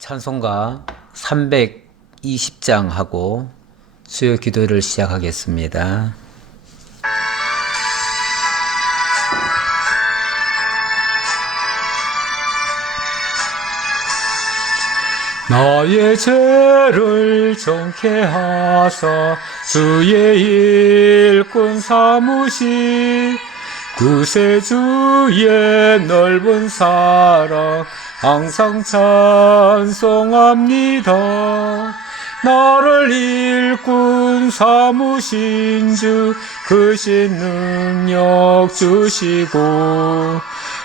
찬송가 320장 하고 수요 기도를 시작하겠습니다. 나의 죄를 정케 하사 주의 일꾼 삼으시 구세주의 넓은 사랑 항상 찬송합니다. 나를 일꾼 삼으신 주 크신 능력 주시고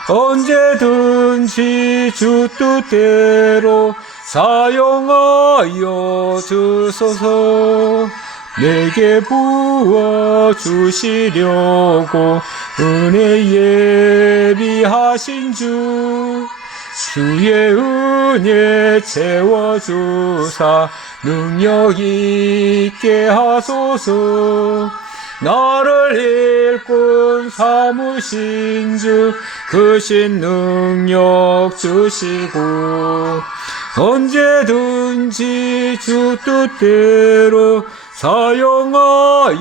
언제든지 주 뜻대로 사용하여 주소서. 내게 부어 주시려고 은혜 예비하신 주 주의 은혜 채워주사 능력 있게 하소서. 나를 일꾼 삼으신 주 크신 능력 주시고 언제든지 주 뜻대로 사용하여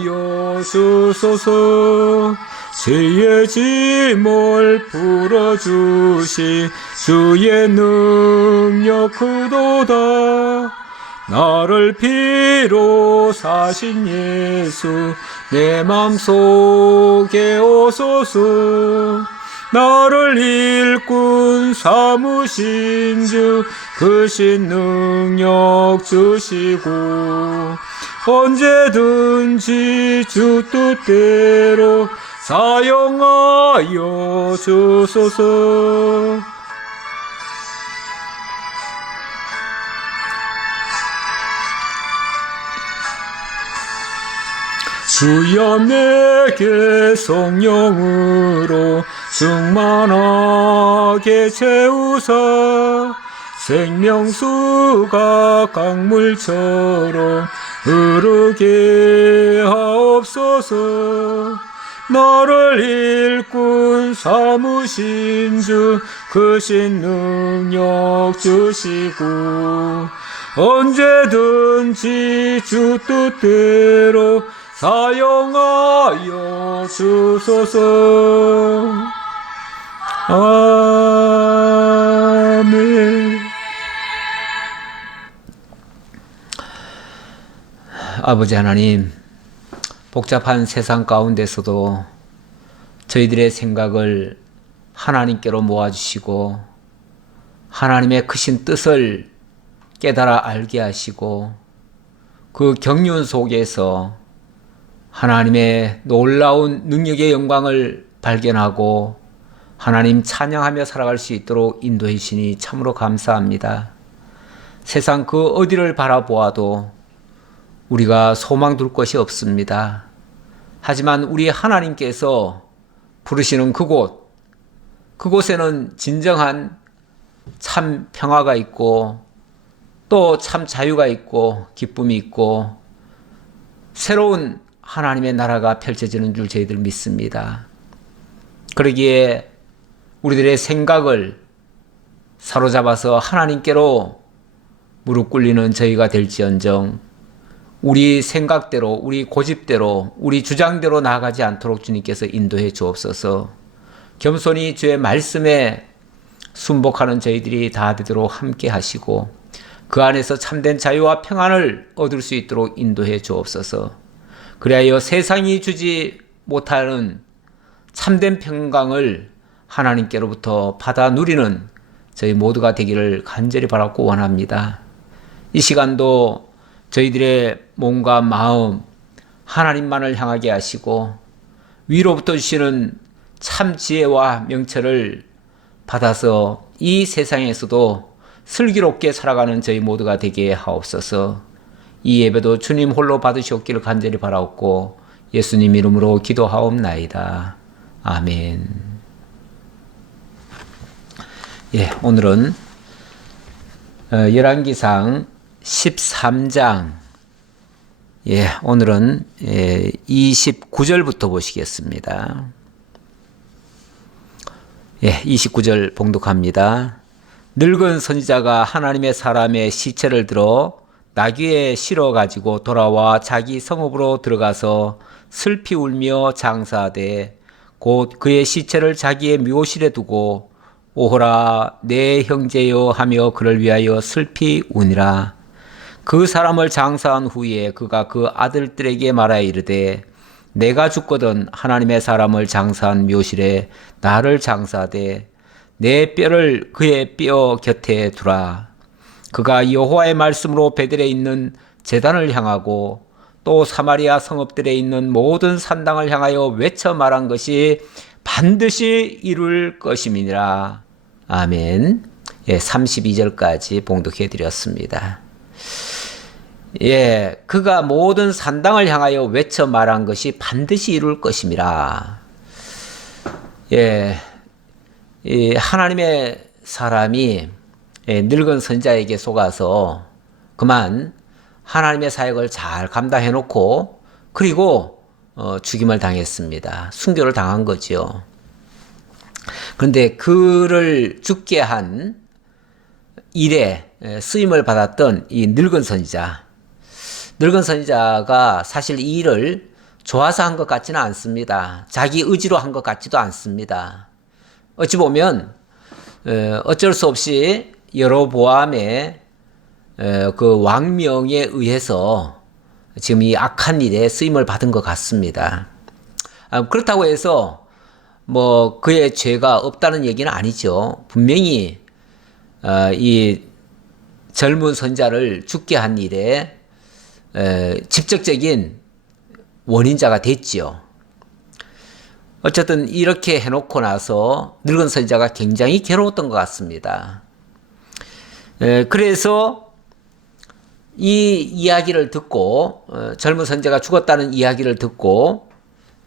주소서. 죄의 짐을 풀어주시 주의 능력 크도다. 나를 피로 사신 예수 내 맘속에 오소서. 나를 일꾼 삼으신 주 크신 능력 주시고 언제든지 주 뜻대로 사용하여 주소서. 주여 내게 성령으로 충만하게 채우사 생명수가 강물처럼 흐르게 하옵소서. 나를 일꾼 삼으신 주 크신 능력 주시고 언제든지 주 뜻대로 사용하여 주소서. 아멘. 아버지 하나님, 복잡한 세상 가운데서도 저희들의 생각을 하나님께로 모아주시고 하나님의 크신 뜻을 깨달아 알게 하시고 그 경륜 속에서 하나님의 놀라운 능력의 영광을 발견하고 하나님 찬양하며 살아갈 수 있도록 인도해 주시니 참으로 감사합니다. 세상 그 어디를 바라보아도 우리가 소망 둘 것이 없습니다. 하지만 우리 하나님께서 부르시는 그곳에는 진정한 참 평화가 있고 또 참 자유가 있고 기쁨이 있고 새로운 하나님의 나라가 펼쳐지는 줄 저희들 믿습니다. 그러기에 우리들의 생각을 사로잡아서 하나님께로 무릎 꿇리는 저희가 될지언정 우리 생각대로, 우리 고집대로, 우리 주장대로 나아가지 않도록 주님께서 인도해 주옵소서. 겸손히 주의 말씀에 순복하는 저희들이 다 되도록 함께 하시고 그 안에서 참된 자유와 평안을 얻을 수 있도록 인도해 주옵소서. 그리하여 세상이 주지 못하는 참된 평강을 하나님께로부터 받아 누리는 저희 모두가 되기를 간절히 바라고 원합니다. 이 시간도 저희들의 몸과 마음 하나님만을 향하게 하시고 위로부터 주시는 참 지혜와 명철을 받아서 이 세상에서도 슬기롭게 살아가는 저희 모두가 되게 하옵소서. 이 예배도 주님 홀로 받으시옵기를 간절히 바라옵고 예수님 이름으로 기도하옵나이다. 아멘. 오늘은 열왕기상 13장 오늘은 29절부터 보시겠습니다. 29절 봉독합니다. 늙은 선지자가 하나님의 사람의 시체를 들어 나귀에 실어 가지고 돌아와 자기 성읍으로 들어가서 슬피 울며 장사하되 곧 그의 시체를 자기의 묘실에 두고 오호라 내 형제여 하며 그를 위하여 슬피 우니라. 그 사람을 장사한 후에 그가 그 아들들에게 말하여 이르되 내가 죽거든 하나님의 사람을 장사한 묘실에 나를 장사하되 내 뼈를 그의 뼈 곁에 두라. 그가 여호와의 말씀으로 베들에 있는 제단을 향하고 또 사마리아 성읍들에 있는 모든 산당을 향하여 외쳐 말한 것이 반드시 이룰 것임이니라. 아멘. 예, 32절까지 봉독해 드렸습니다. 예, 그가 모든 산당을 향하여 외쳐 말한 것이 반드시 이룰 것임이라. 예, 이 하나님의 사람이 늙은 선자에게 속아서 그만 하나님의 사역을 잘 감당해 놓고 그리고 죽임을 당했습니다. 순교를 당한 거죠. 그런데 그를 죽게 한 일에 쓰임을 받았던 이 늙은 선지자가 사실 이 일을 좋아서 한 것 같지는 않습니다. 자기 의지로 한 것 같지도 않습니다. 어찌 보면 어쩔 수 없이 여로보암의 그 왕명에 의해서 지금 이 악한 일에 쓰임을 받은 것 같습니다. 그렇다고 해서 뭐 그의 죄가 없다는 얘기는 아니죠. 분명히 이 젊은 선자를 죽게 한 일에 직접적인 원인자가 됐지요. 어쨌든 이렇게 해놓고 나서 늙은 선지자가 굉장히 괴로웠던 것 같습니다. 그래서 이 이야기를 듣고 젊은 선지자가 죽었다는 이야기를 듣고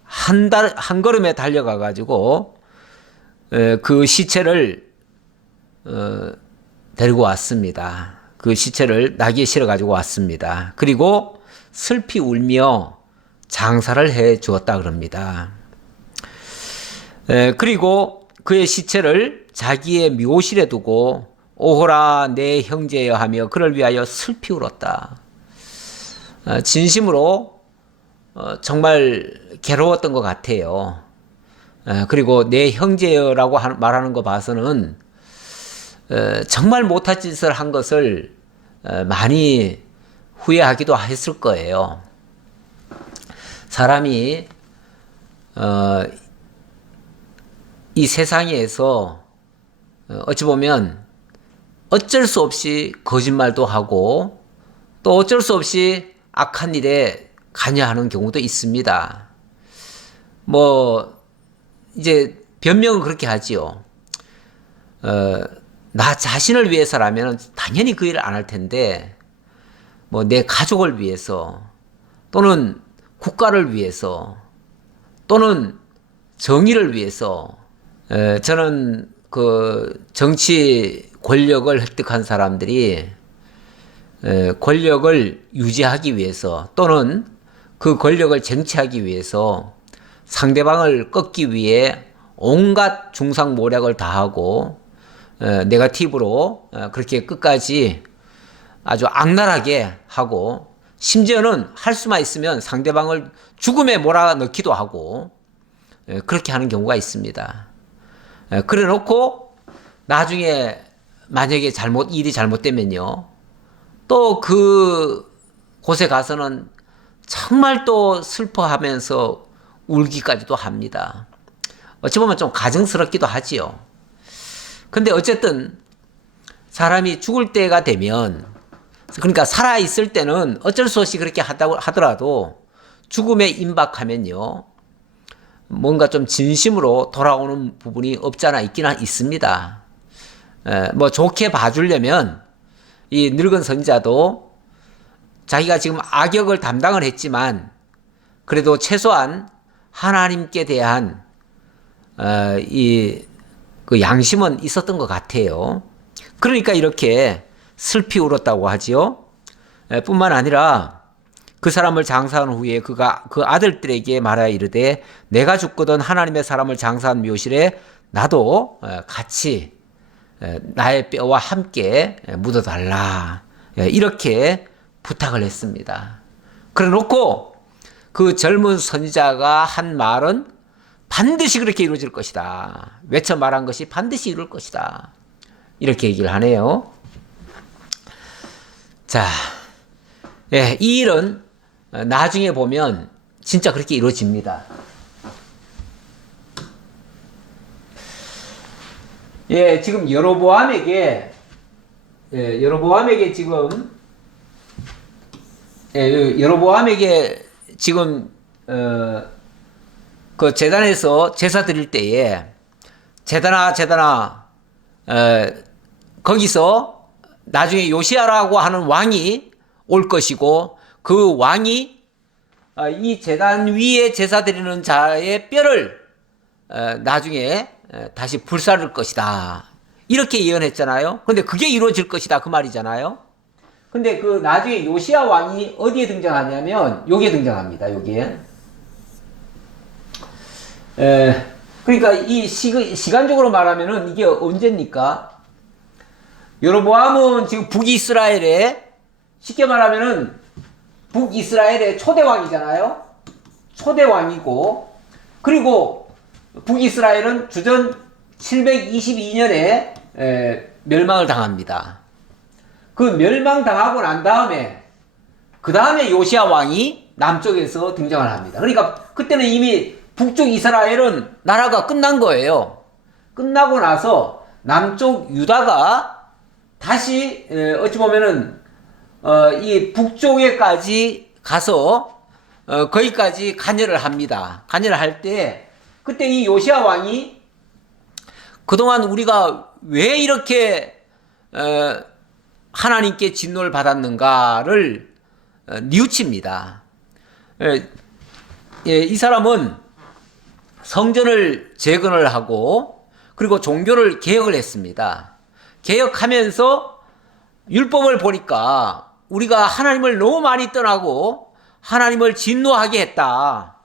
한 걸음에 달려가 가지고 그 시체를 데리고 왔습니다. 그 시체를 나귀에 실어 가지고 왔습니다. 그리고 슬피 울며 장사를 해 주었다 그럽니다. 그리고 그의 시체를 자기의 묘실에 두고 오호라 내 형제여 하며 그를 위하여 슬피 울었다. 진심으로 정말 괴로웠던 것 같아요. 그리고 내 형제여라고 말하는 거 봐서는 정말 못할 짓을 한 것을 많이 후회하기도 했을 거예요. 사람이 이 세상에서 어찌 보면 어쩔 수 없이 거짓말도 하고 또 어쩔 수 없이 악한 일에 관여하는 경우도 있습니다. 뭐 이제 변명은 그렇게 하지요. 나 자신을 위해서라면 당연히 그 일을 안 할 텐데 뭐 내 가족을 위해서 또는 국가를 위해서 또는 정의를 위해서 저는 그 정치 권력을 획득한 사람들이 권력을 유지하기 위해서 또는 그 권력을 쟁취하기 위해서 상대방을 꺾기 위해 온갖 중상모략을 다하고 네거티브로 그렇게 끝까지 아주 악랄하게 하고 심지어는 할 수만 있으면 상대방을 죽음에 몰아넣기도 하고 그렇게 하는 경우가 있습니다. 그래 놓고 나중에 만약에 일이 잘못되면요. 또 그 곳에 가서는 정말 또 슬퍼하면서 울기까지도 합니다. 어찌 보면 좀 가증스럽기도 하지요. 근데 어쨌든 사람이 죽을 때가 되면 그러니까 살아있을 때는 어쩔 수 없이 그렇게 하더라도 죽음에 임박하면요. 뭔가 좀 진심으로 돌아오는 부분이 없잖아 있기는 있습니다. 뭐 좋게 봐주려면 이 늙은 선지자도 자기가 지금 악역을 담당을 했지만 그래도 최소한 하나님께 대한 그 양심은 있었던 것 같아요. 그러니까 이렇게 슬피 울었다고 하지요. 뿐만 아니라 그 사람을 장사한 후에 그가 그 아들들에게 말하여 이르되 내가 죽거든 하나님의 사람을 장사한 묘실에 나도 같이 나의 뼈와 함께 묻어달라. 이렇게 부탁을 했습니다. 그래 놓고 그 젊은 선지자가 한 말은 반드시 그렇게 이루어질 것이다. 외쳐 말한 것이 반드시 이룰 것이다. 이렇게 얘기를 하네요. 자, 이 일은 나중에 보면 진짜 그렇게 이루어집니다. 지금 여로보암에게 지금 그 제단에서 제사 드릴 때에 제단아 거기서 나중에 요시야라고 하는 왕이 올 것이고 그 왕이 이 제단 위에 제사 드리는 자의 뼈를 나중에 다시 불사를 것이다. 이렇게 예언했잖아요. 근데 그게 이루어질 것이다. 그 말이잖아요. 근데 그 나중에 요시야 왕이 어디에 등장하냐면 여기에 등장합니다. 여기에. 그러니까 이 시간적으로 말하면은 이게 언제입니까? 여로보암은 지금 북이스라엘에 쉽게 말하면은 북이스라엘의 초대왕이잖아요. 초대왕이고 그리고 북이스라엘은 주전 722년에 멸망을 당합니다. 그 멸망당하고 난 다음에 그 다음에 요시야 왕이 남쪽에서 등장을 합니다. 그러니까 그때는 이미 북쪽 이스라엘은 나라가 끝난 거예요. 끝나고 나서 남쪽 유다가 다시 어찌 보면은 이 북쪽에까지 가서 거기까지 관여를 합니다. 관여를 할 때 그때 이 요시야 왕이 그동안 우리가 왜 이렇게 하나님께 진노를 받았는가를 뉘우칩니다. 이 사람은 성전을 재건을 하고 그리고 종교를 개혁을 했습니다. 개혁하면서 율법을 보니까 우리가 하나님을 너무 많이 떠나고 하나님을 진노하게 했다.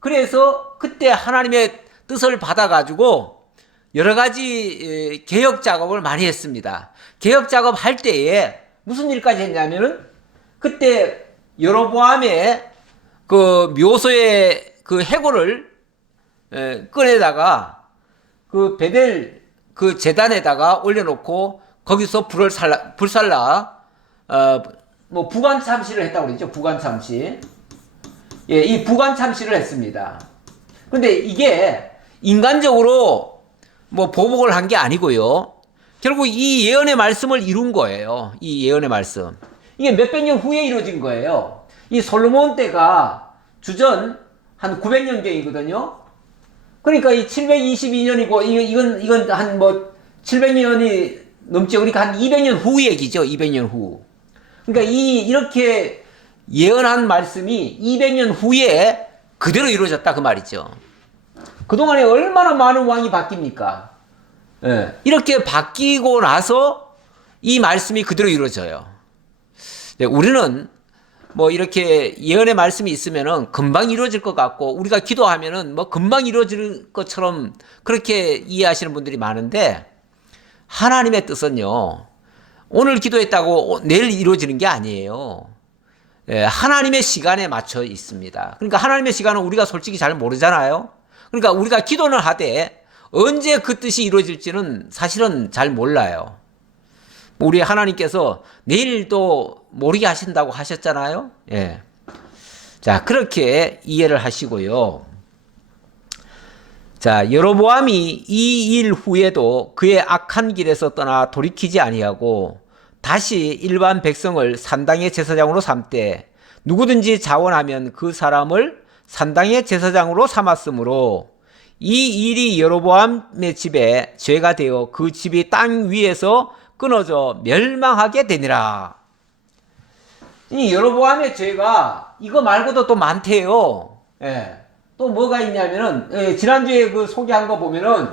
그래서 그때 하나님의 뜻을 받아가지고 여러 가지 개혁 작업을 많이 했습니다. 개혁 작업 할 때에 무슨 일까지 했냐면은 그때 여로보암의 그 묘소의 그 해골을 꺼내다가 그 베델 그 제단에다가 올려놓고 거기서 불살라 뭐 부관 참시를 했다고 그랬죠. 부관 참시. 이 부관 참시를 했습니다. 근데 이게 인간적으로 뭐 보복을 한 게 아니고요. 결국 이 예언의 말씀을 이룬 거예요. 이 예언의 말씀. 이게 몇백 년 후에 이루어진 거예요. 이 솔로몬 때가 주전 한 900년경이거든요. 그러니까 이 722년이고 이건 한 뭐 700년이 넘죠. 그러니까 한 200년 후 얘기죠. 200년 후. 그러니까 이렇게 예언한 말씀이 200년 후에 그대로 이루어졌다 그 말이죠. 그동안에 얼마나 많은 왕이 바뀝니까? 이렇게 바뀌고 나서 이 말씀이 그대로 이루어져요. 우리는 뭐 이렇게 예언의 말씀이 있으면은 금방 이루어질 것 같고 우리가 기도하면은 뭐 금방 이루어질 것처럼 그렇게 이해하시는 분들이 많은데 하나님의 뜻은요. 오늘 기도했다고 내일 이루어지는 게 아니에요. 하나님의 시간에 맞춰 있습니다. 그러니까 하나님의 시간은 우리가 솔직히 잘 모르잖아요. 그러니까 우리가 기도는 하되 언제 그 뜻이 이루어질지는 사실은 잘 몰라요. 우리 하나님께서 내일도 모르게 하신다고 하셨잖아요. 자, 그렇게 이해를 하시고요. 자, 여로보암이 이 일 후에도 그의 악한 길에서 떠나 돌이키지 아니하고 다시 일반 백성을 산당의 제사장으로 삼되 누구든지 자원하면 그 사람을 산당의 제사장으로 삼았으므로 이 일이 여로보암의 집에 죄가 되어 그 집이 땅 위에서 끊어져 멸망하게 되니라. 이 여로보암의 죄가 이거 말고도 또 많대요. 또 뭐가 있냐면은 지난주에 그 소개한 거 보면은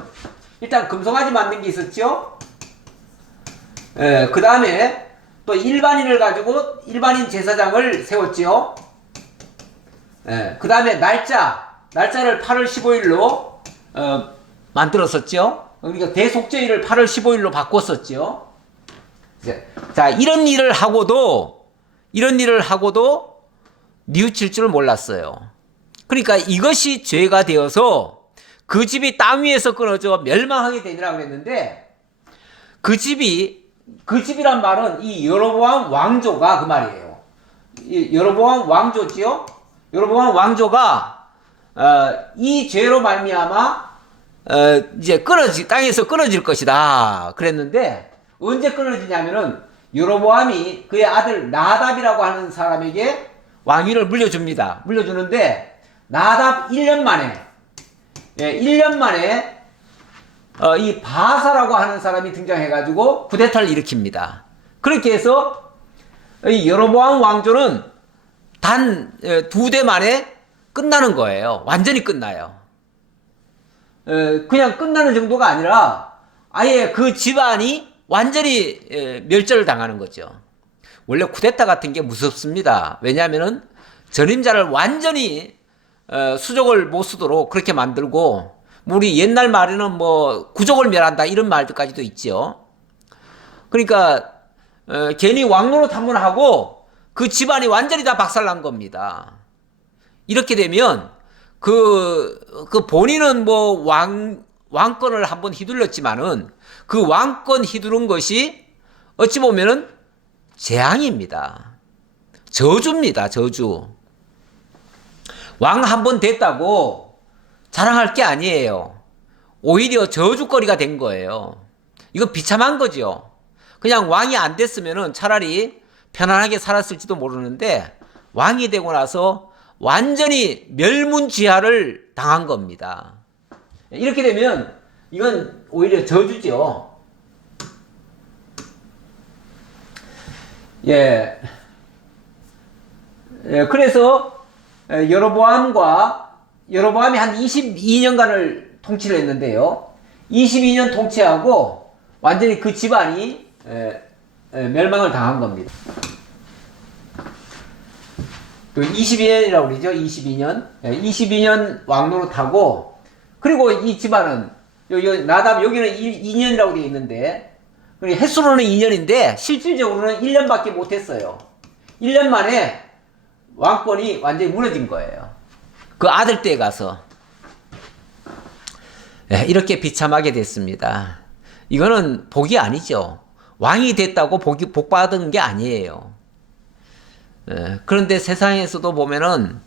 일단 금송아지 만든 게 있었죠. 그 다음에 또 일반인을 가지고 일반인 제사장을 세웠지요. 그 다음에 날짜를 8월 15일로 만들었었죠. 그러니까 대속죄일을 8월 15일로 바꿨었죠. 자, 이런 일을 하고도 뉘우칠 줄 몰랐어요. 그러니까 이것이 죄가 되어서 그 집이 땅 위에서 끊어져 멸망하게 되니라 그랬는데, 그 집이란 말은 이 여로보암 왕조가 그 말이에요. 이 여로보암 왕조지요. 여로보암 왕조가 이 죄로 말미암아 이제 땅에서 끊어질 것이다 그랬는데, 언제 끊어지냐면은 여로보암이 그의 아들 나답이라고 하는 사람에게 왕위를 물려줍니다. 물려주는데 나답 1년 만에, 1년 만에 이 바사라고 하는 사람이 등장해가지고 쿠데타를 일으킵니다. 그렇게 해서 이 여로보암 왕조는 단 2대 만에 끝나는 거예요. 완전히 끝나요. 그냥 끝나는 정도가 아니라 아예 그 집안이 완전히 멸절을 당하는 거죠. 원래 쿠데타 같은 게 무섭습니다. 왜냐하면은 전임자를 완전히 수족을 못 쓰도록 그렇게 만들고, 우리 옛날 말에는 뭐 구족을 멸한다 이런 말들까지도 있죠. 그러니까 괜히 왕노릇 한번 하고 그 집안이 완전히 다 박살난 겁니다. 이렇게 되면 그 본인은 뭐 왕권을 한번 휘둘렀지만은 그 왕권 휘두른 것이 어찌 보면은 재앙입니다. 저주입니다. 저주. 왕 한 번 됐다고 자랑할 게 아니에요. 오히려 저주거리가 된 거예요. 이거 비참한 거죠. 그냥 왕이 안 됐으면은 차라리 편안하게 살았을지도 모르는데, 왕이 되고 나서 완전히 멸문지화를 당한 겁니다. 이렇게 되면 이건 오히려 저주죠. 그래서 여로보암이 한 22년간을 통치를 했는데요. 22년 통치하고 완전히 그 집안이 멸망을 당한 겁니다. 그 22년이라고 그러죠. 22년. 22년 왕노릇하고, 그리고 이 집안은 나답 여기는 2년이라고 되어 있는데, 횟수로는 2년인데 실질적으로는 1년밖에 못했어요. 1년 만에 왕권이 완전히 무너진 거예요. 그 아들 때 가서. 이렇게 비참하게 됐습니다. 이거는 복이 아니죠. 왕이 됐다고 복 받은 게 아니에요. 그런데 세상에서도 보면은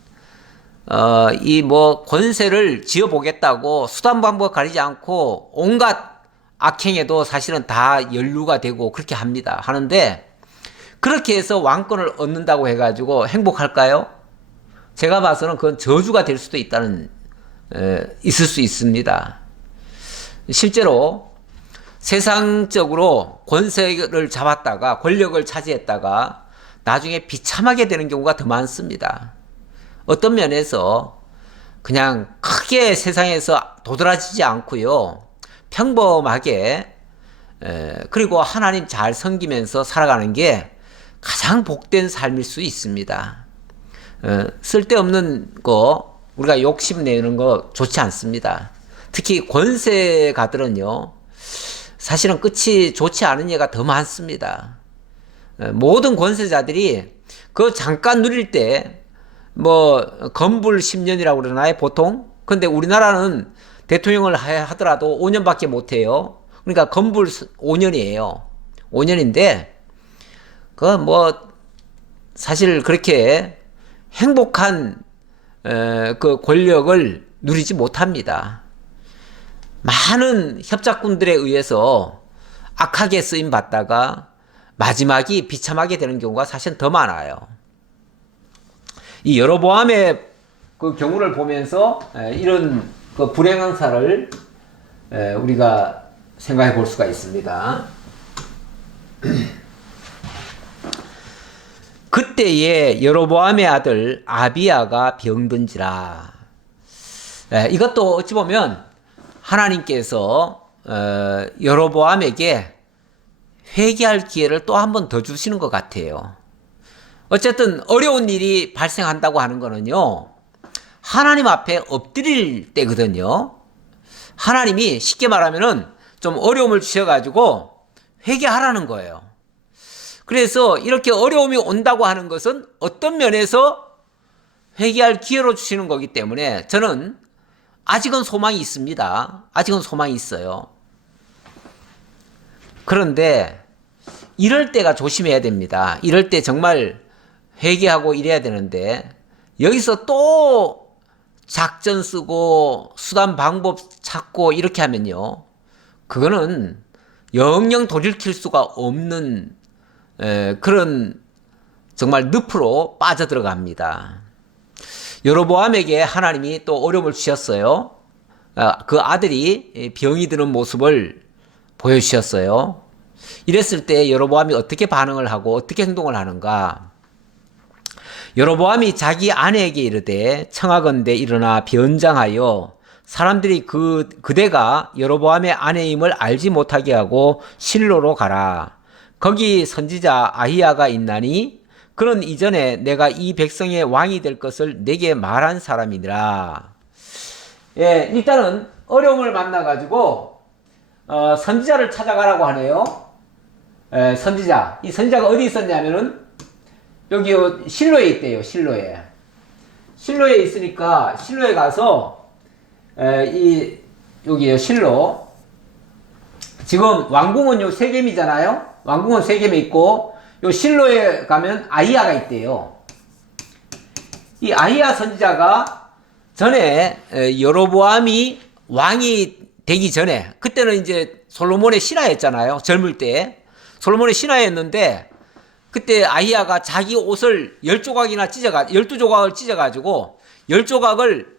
이 뭐 권세를 지어보겠다고 수단방법 가리지 않고 온갖 악행에도 사실은 다 연루가 되고 그렇게 하는데, 그렇게 해서 왕권을 얻는다고 해가지고 행복할까요? 제가 봐서는 그건 저주가 될 수도 있을 수 있습니다. 실제로 세상적으로 권세를 잡았다가 권력을 차지했다가 나중에 비참하게 되는 경우가 더 많습니다. 어떤 면에서 그냥 크게 세상에서 도드라지지 않고요, 평범하게 그리고 하나님 잘 섬기면서 살아가는 게 가장 복된 삶일 수 있습니다. 쓸데없는 거, 우리가 욕심내는 거 좋지 않습니다. 특히 권세가들은요, 사실은 끝이 좋지 않은 예가 더 많습니다. 모든 권세자들이 그 잠깐 누릴 때 뭐 건불 10년이라고 그러나요 보통? 근데 우리나라는 대통령을 하더라도 5년밖에 못해요. 그러니까 건불 5년이에요. 5년인데 그 뭐 사실 그렇게 행복한 그 권력을 누리지 못합니다. 많은 협작꾼들에 의해서 악하게 쓰임 받다가 마지막이 비참하게 되는 경우가 사실 더 많아요. 이 여로보암의 그 경우를 보면서 이런 그 불행항사를 우리가 생각해 볼 수가 있습니다. 그때에 여로보암의 아들 아비야가 병든지라. 이것도 어찌 보면 하나님께서 여로보암에게 회개할 기회를 또 한 번 더 주시는 것 같아요. 어쨌든 어려운 일이 발생한다고 하는 거는요, 하나님 앞에 엎드릴 때거든요. 하나님이 쉽게 말하면은 좀 어려움을 주셔가지고 회개하라는 거예요. 그래서 이렇게 어려움이 온다고 하는 것은 어떤 면에서 회개할 기회로 주시는 거기 때문에 저는 아직은 소망이 있습니다. 아직은 소망이 있어요. 그런데 이럴 때가 조심해야 됩니다. 이럴 때 정말 회개하고 이래야 되는데 여기서 또 작전 쓰고 수단 방법 찾고 이렇게 하면요. 그거는 영영 돌이킬 수가 없는 그런 정말 늪으로 빠져들어갑니다. 여로보암에게 하나님이 또 어려움을 주셨어요. 그 아들이 병이 드는 모습을 보여주셨어요. 이랬을 때 여로보암이 어떻게 반응을 하고 어떻게 행동을 하는가? 여로보암이 자기 아내에게 이르되 청하건대 일어나 변장하여 사람들이 그대가 여로보암의 아내임을 알지 못하게 하고 실로로 가라. 거기 선지자 아히야가 있나니 그는 이전에 내가 이 백성의 왕이 될 것을 내게 말한 사람이니라. 예, 일단은 어려움을 만나가지고 선지자를 찾아가라고 하네요. 선지자. 이 선지자가 어디 있었냐면은 여기 실로에 있대요. 실로에. 실로에 있으니까 실로에 가서 여기요 실로. 지금 왕궁은 요 세겜이잖아요. 왕궁은 세겜에 있고 요 실로에 가면 아히야가 있대요. 이 아히야 선지자가 전에 여로보암이 왕이 되기 전에 그때는 이제 솔로몬의 신하였잖아요. 젊을 때 솔로몬의 신하였는데 그때 아히야가 자기 옷을 12조각을 찢어가지고 10조각을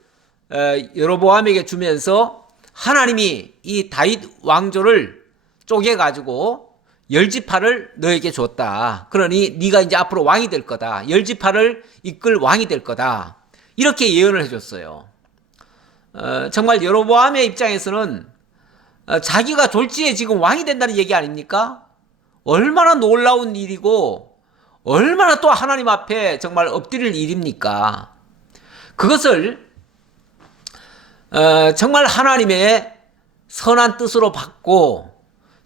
여로보암에게 주면서 하나님이 이 다윗 왕조를 쪼개가지고 10지파를 너에게 줬다. 그러니 네가 이제 앞으로 왕이 될 거다. 10지파를 이끌 왕이 될 거다. 이렇게 예언을 해줬어요. 정말 여로보암의 입장에서는 자기가 졸지에 지금 왕이 된다는 얘기 아닙니까? 얼마나 놀라운 일이고 얼마나 또 하나님 앞에 정말 엎드릴 일입니까? 그것을 정말 하나님의 선한 뜻으로 받고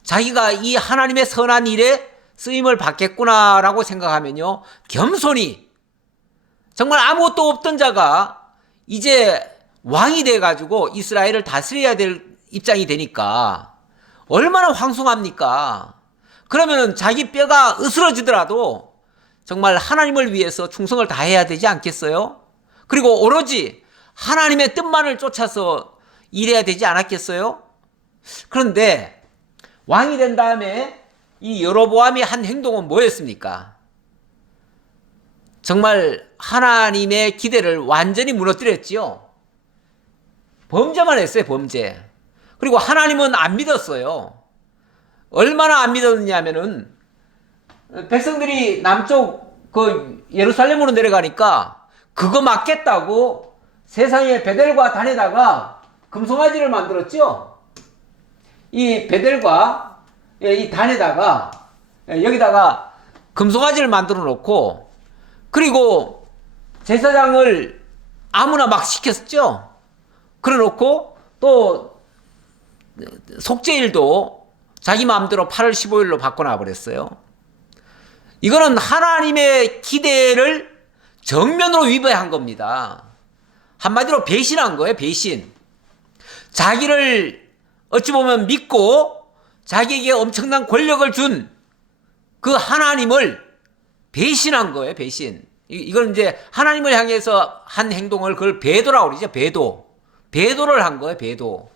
자기가 이 하나님의 선한 일에 쓰임을 받겠구나라고 생각하면요. 겸손히 정말 아무것도 없던 자가 이제 왕이 돼가지고 이스라엘을 다스려야 될 입장이 되니까 얼마나 황송합니까? 그러면은 자기 뼈가 으스러지더라도 정말 하나님을 위해서 충성을 다해야 되지 않겠어요? 그리고 오로지 하나님의 뜻만을 쫓아서 일해야 되지 않았겠어요? 그런데 왕이 된 다음에 이 여로보암이 한 행동은 뭐였습니까? 정말 하나님의 기대를 완전히 무너뜨렸지요. 범죄만 했어요, 범죄. 그리고 하나님은 안 믿었어요. 얼마나 안 믿었냐면은 백성들이 남쪽 그 예루살렘으로 내려가니까 그거 맞겠다고 세상에 베델과 단에다가 금송아지를 만들었죠. 이 베델과 이 단에다가 여기다가 금송아지를 만들어 놓고 그리고 제사장을 아무나 막 시켰죠. 그래 놓고 또 속죄일도 자기 마음대로 8월 15일로 바꿔놔 버렸어요. 이거는 하나님의 기대를 정면으로 위배한 겁니다. 한마디로 배신한 거예요, 배신. 자기를 어찌 보면 믿고 자기에게 엄청난 권력을 준 그 하나님을 배신한 거예요, 배신. 이건 이제 하나님을 향해서 한 행동을 그걸 배도라고 그러죠, 배도. 배도를 한 거예요, 배도.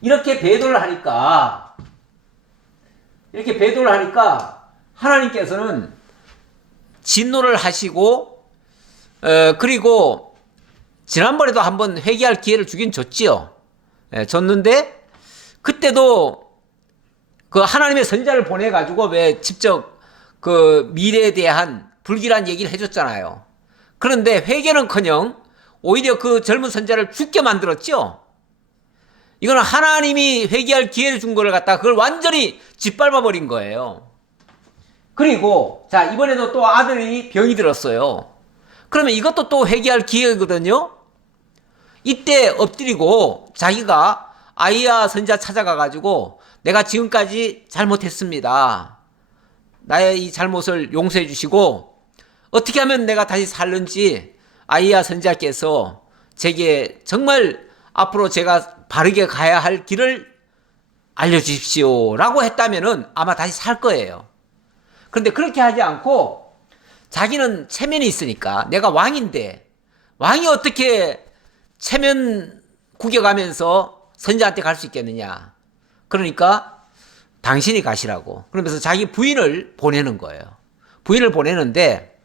이렇게 배도를 하니까 하나님께서는 진노를 하시고 그리고 지난번에도 한번 회개할 기회를 주긴 줬지요. 줬는데 그때도 그 하나님의 선지자를 보내가지고 왜 직접 그 미래에 대한 불길한 얘기를 해줬잖아요. 그런데 회개는커녕 오히려 그 젊은 선지자를 죽게 만들었죠. 이거는 하나님이 회개할 기회를 준 거를 갖다가 그걸 완전히 짓밟아 버린 거예요. 그리고 자 이번에도 또 아들이 병이 들었어요. 그러면 이것도 또 회개할 기회거든요. 이때 엎드리고 자기가 아히야 선지자 찾아가 가지고 내가 지금까지 잘못했습니다. 나의 이 잘못을 용서해 주시고 어떻게 하면 내가 다시 살는지 아히야 선지자께서 제게 정말 앞으로 제가 바르게 가야 할 길을 알려주십시오 라고 했다면은 아마 다시 살 거예요. 그런데 그렇게 하지 않고 자기는 체면이 있으니까, 내가 왕인데 왕이 어떻게 체면 구겨가면서 선지자한테 갈 수 있겠느냐. 그러니까 당신이 가시라고. 그러면서 자기 부인을 보내는 거예요. 부인을 보내는데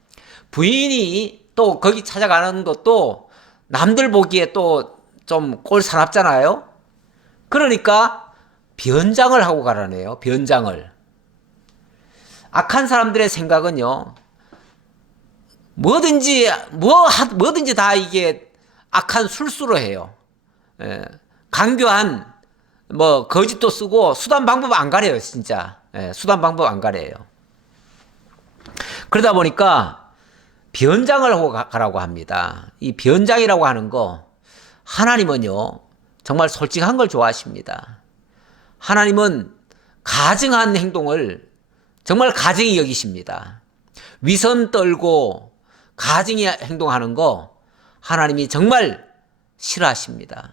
부인이 또 거기 찾아가는 것도 남들 보기에 또 좀 꼴사납잖아요. 그러니까 변장을 하고 가라네요. 변장을. 악한 사람들의 생각은요, 뭐든지 다 이게 악한 술수로 해요. 예, 강교한 거짓도 쓰고 수단 방법 안 가려요, 진짜. 예, 수단 방법 안 가려요. 그러다 보니까 변장을 하고 가라고 합니다. 이 변장이라고 하는 거, 하나님은요 정말 솔직한 걸 좋아하십니다. 하나님은 가증한 행동을 정말 가증히 여기십니다. 위선 떨고 가증히 행동하는 거 하나님이 정말 싫어하십니다.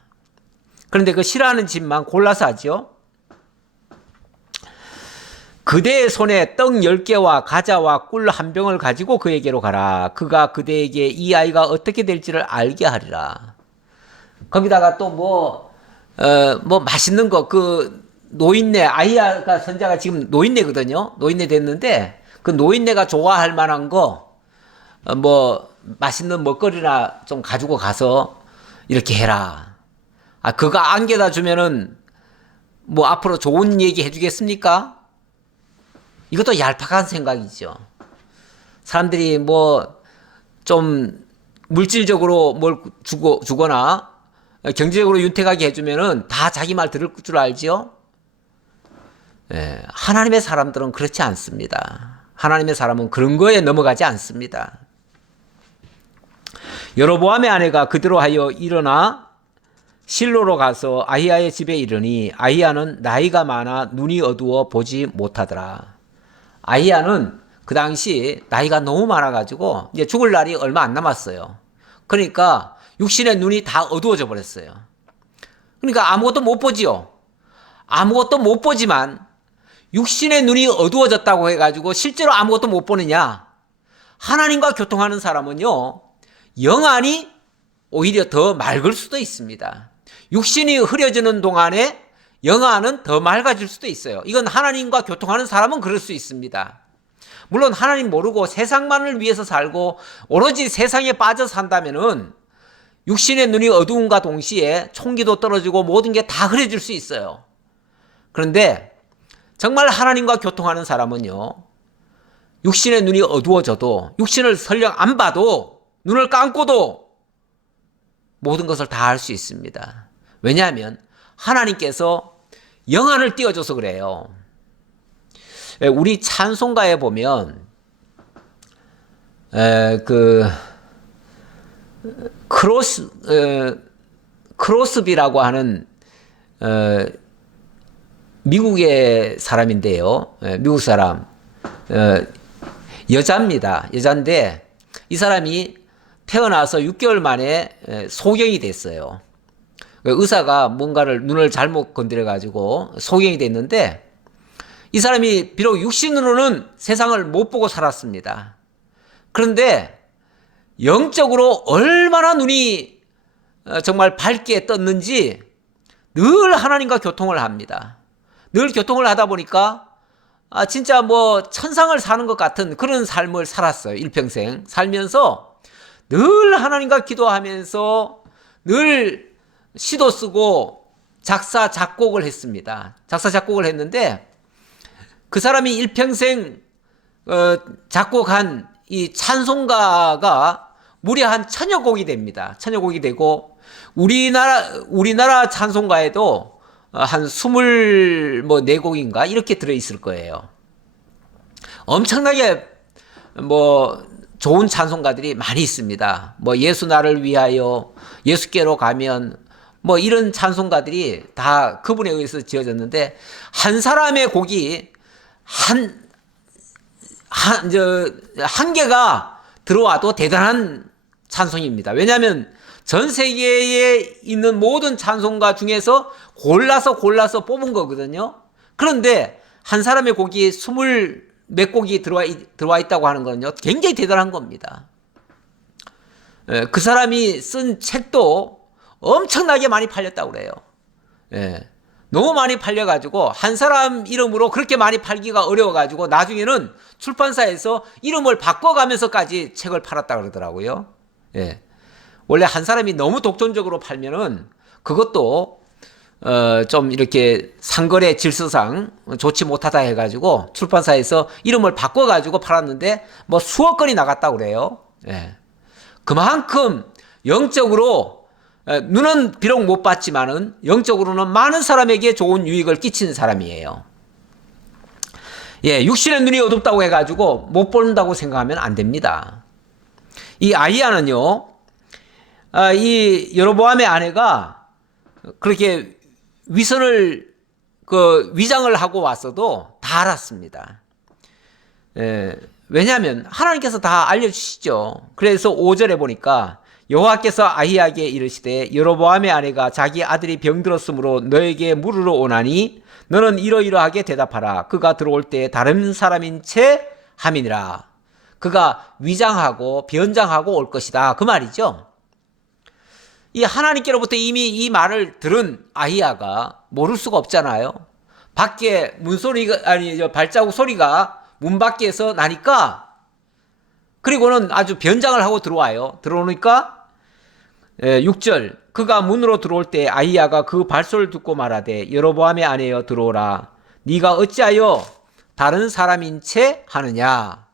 그런데 그 싫어하는 짓만 골라서 하죠. 그대의 손에 떡 10개와 과자와 꿀 한 병을 가지고 그에게로 가라. 그가 그대에게 이 아이가 어떻게 될지를 알게 하리라. 거기다가 또 맛있는 거, 노인네, 아히야가 선자가 지금 노인네거든요. 노인네 됐는데 그 노인네가 좋아할 만한 거, 맛있는 먹거리나 좀 가지고 가서 이렇게 해라. 그거 안겨다 주면은 앞으로 좋은 얘기 해주겠습니까? 이것도 얄팍한 생각이죠. 사람들이 좀 물질적으로 뭘 주거나 경제적으로 윤택하게 해주면은 다 자기 말 들을 줄 알지요? 예, 하나님의 사람들은 그렇지 않습니다. 하나님의 사람은 그런 거에 넘어가지 않습니다. 여로보암의 아내가 그대로 하여 일어나 실로로 가서 아히야의 집에 이르니 아히야는 나이가 많아 눈이 어두워 보지 못하더라. 아히야는 그 당시 나이가 너무 많아가지고 이제 죽을 날이 얼마 안 남았어요. 그러니까 육신의 눈이 다 어두워져 버렸어요. 그러니까 아무것도 못 보지요. 아무것도 못 보지만 육신의 눈이 어두워졌다고 해가지고 실제로 아무것도 못 보느냐? 하나님과 교통하는 사람은요, 영안이 오히려 더 맑을 수도 있습니다. 육신이 흐려지는 동안에 영안은 더 맑아질 수도 있어요. 이건 하나님과 교통하는 사람은 그럴 수 있습니다. 물론 하나님 모르고 세상만을 위해서 살고 오로지 세상에 빠져 산다면은 육신의 눈이 어두움과 동시에 총기도 떨어지고 모든 게 다 흐려질 수 있어요. 그런데 정말 하나님과 교통하는 사람은요, 육신의 눈이 어두워져도, 육신을 설령 안 봐도, 눈을 감고도 모든 것을 다 할 수 있습니다. 왜냐하면 하나님께서 영안을 띄워줘서 그래요. 우리 찬송가에 보면 크로스비라고 하는 미국의 사람인데요. 미국 사람, 여자입니다. 여자인데 이 사람이 태어나서 6개월 만에 소경이 됐어요. 의사가 뭔가를 눈을 잘못 건드려 가지고 소경이 됐는데, 이 사람이 비록 육신으로는 세상을 못 보고 살았습니다. 그런데 영적으로 얼마나 눈이 정말 밝게 떴는지 늘 하나님과 교통을 합니다. 늘 교통을 하다 보니까 진짜 천상을 사는 것 같은 그런 삶을 살았어요. 일평생 살면서 늘 하나님과 기도하면서 늘 시도 쓰고 작사 작곡을 했습니다. 작사 작곡을 했는데 그 사람이 일평생 작곡한 이 찬송가가 무려 한 1000여 곡이 됩니다. 1000여 곡이 되고 우리나라 찬송가에도 한 24곡인가 이렇게 들어있을 거예요. 엄청나게 좋은 찬송가들이 많이 있습니다. 예수 나를 위하여, 예수께로 가면, 뭐 이런 찬송가들이 다 그분에 의해서 지어졌는데, 한 사람의 곡이 한 개가 들어와도 대단한 찬송입니다. 왜냐하면 전 세계에 있는 모든 찬송가 중에서 골라서 뽑은 거거든요. 그런데 한 사람의 곡이 20몇 곡이 들어와 있다고 하는 거는요, 굉장히 대단한 겁니다. 그 사람이 쓴 책도 엄청나게 많이 팔렸다고 그래요. 너무 많이 팔려가지고 한 사람 이름으로 그렇게 많이 팔기가 어려워가지고 나중에는 출판사에서 이름을 바꿔가면서까지 책을 팔았다 그러더라고요. 원래 한 사람이 너무 독점적으로 팔면은 그것도 좀 이렇게 상거래 질서상 좋지 못하다 해가지고 출판사에서 이름을 바꿔가지고 팔았는데 뭐 수억 건이 나갔다고 그래요. 그만큼 영적으로 눈은 비록 못 봤지만은 영적으로는 많은 사람에게 좋은 유익을 끼치는 사람이에요. 육신의 눈이 어둡다고 해가지고 못 본다고 생각하면 안 됩니다. 이 아히야는요, 이 여로보암의 아내가 그렇게 위장을 하고 왔어도 다 알았습니다. 왜냐하면 하나님께서 다 알려주시죠. 그래서 5절에 보니까 여호와께서 아히야에게 이르시되 여로보암의 아내가 자기 아들이 병들었으므로 너에게 물으러 오나니 너는 이러이러하게 대답하라. 그가 들어올 때 다른 사람인 채 함이니라. 그가 위장하고 변장하고 올 것이다, 그 말이죠. 이 하나님께로부터 이미 이 말을 들은 아히야가 모를 수가 없잖아요. 밖에 발자국 소리가 문 밖에서 나니까, 그리고는 아주 변장을 하고 들어와요. 들어오니까 6절, 그가 문으로 들어올 때 아히야가 그 발소리를 듣고 말하되 여로보암의 아내여 들어오라. 네가 어찌하여 다른 사람인 채 하느냐.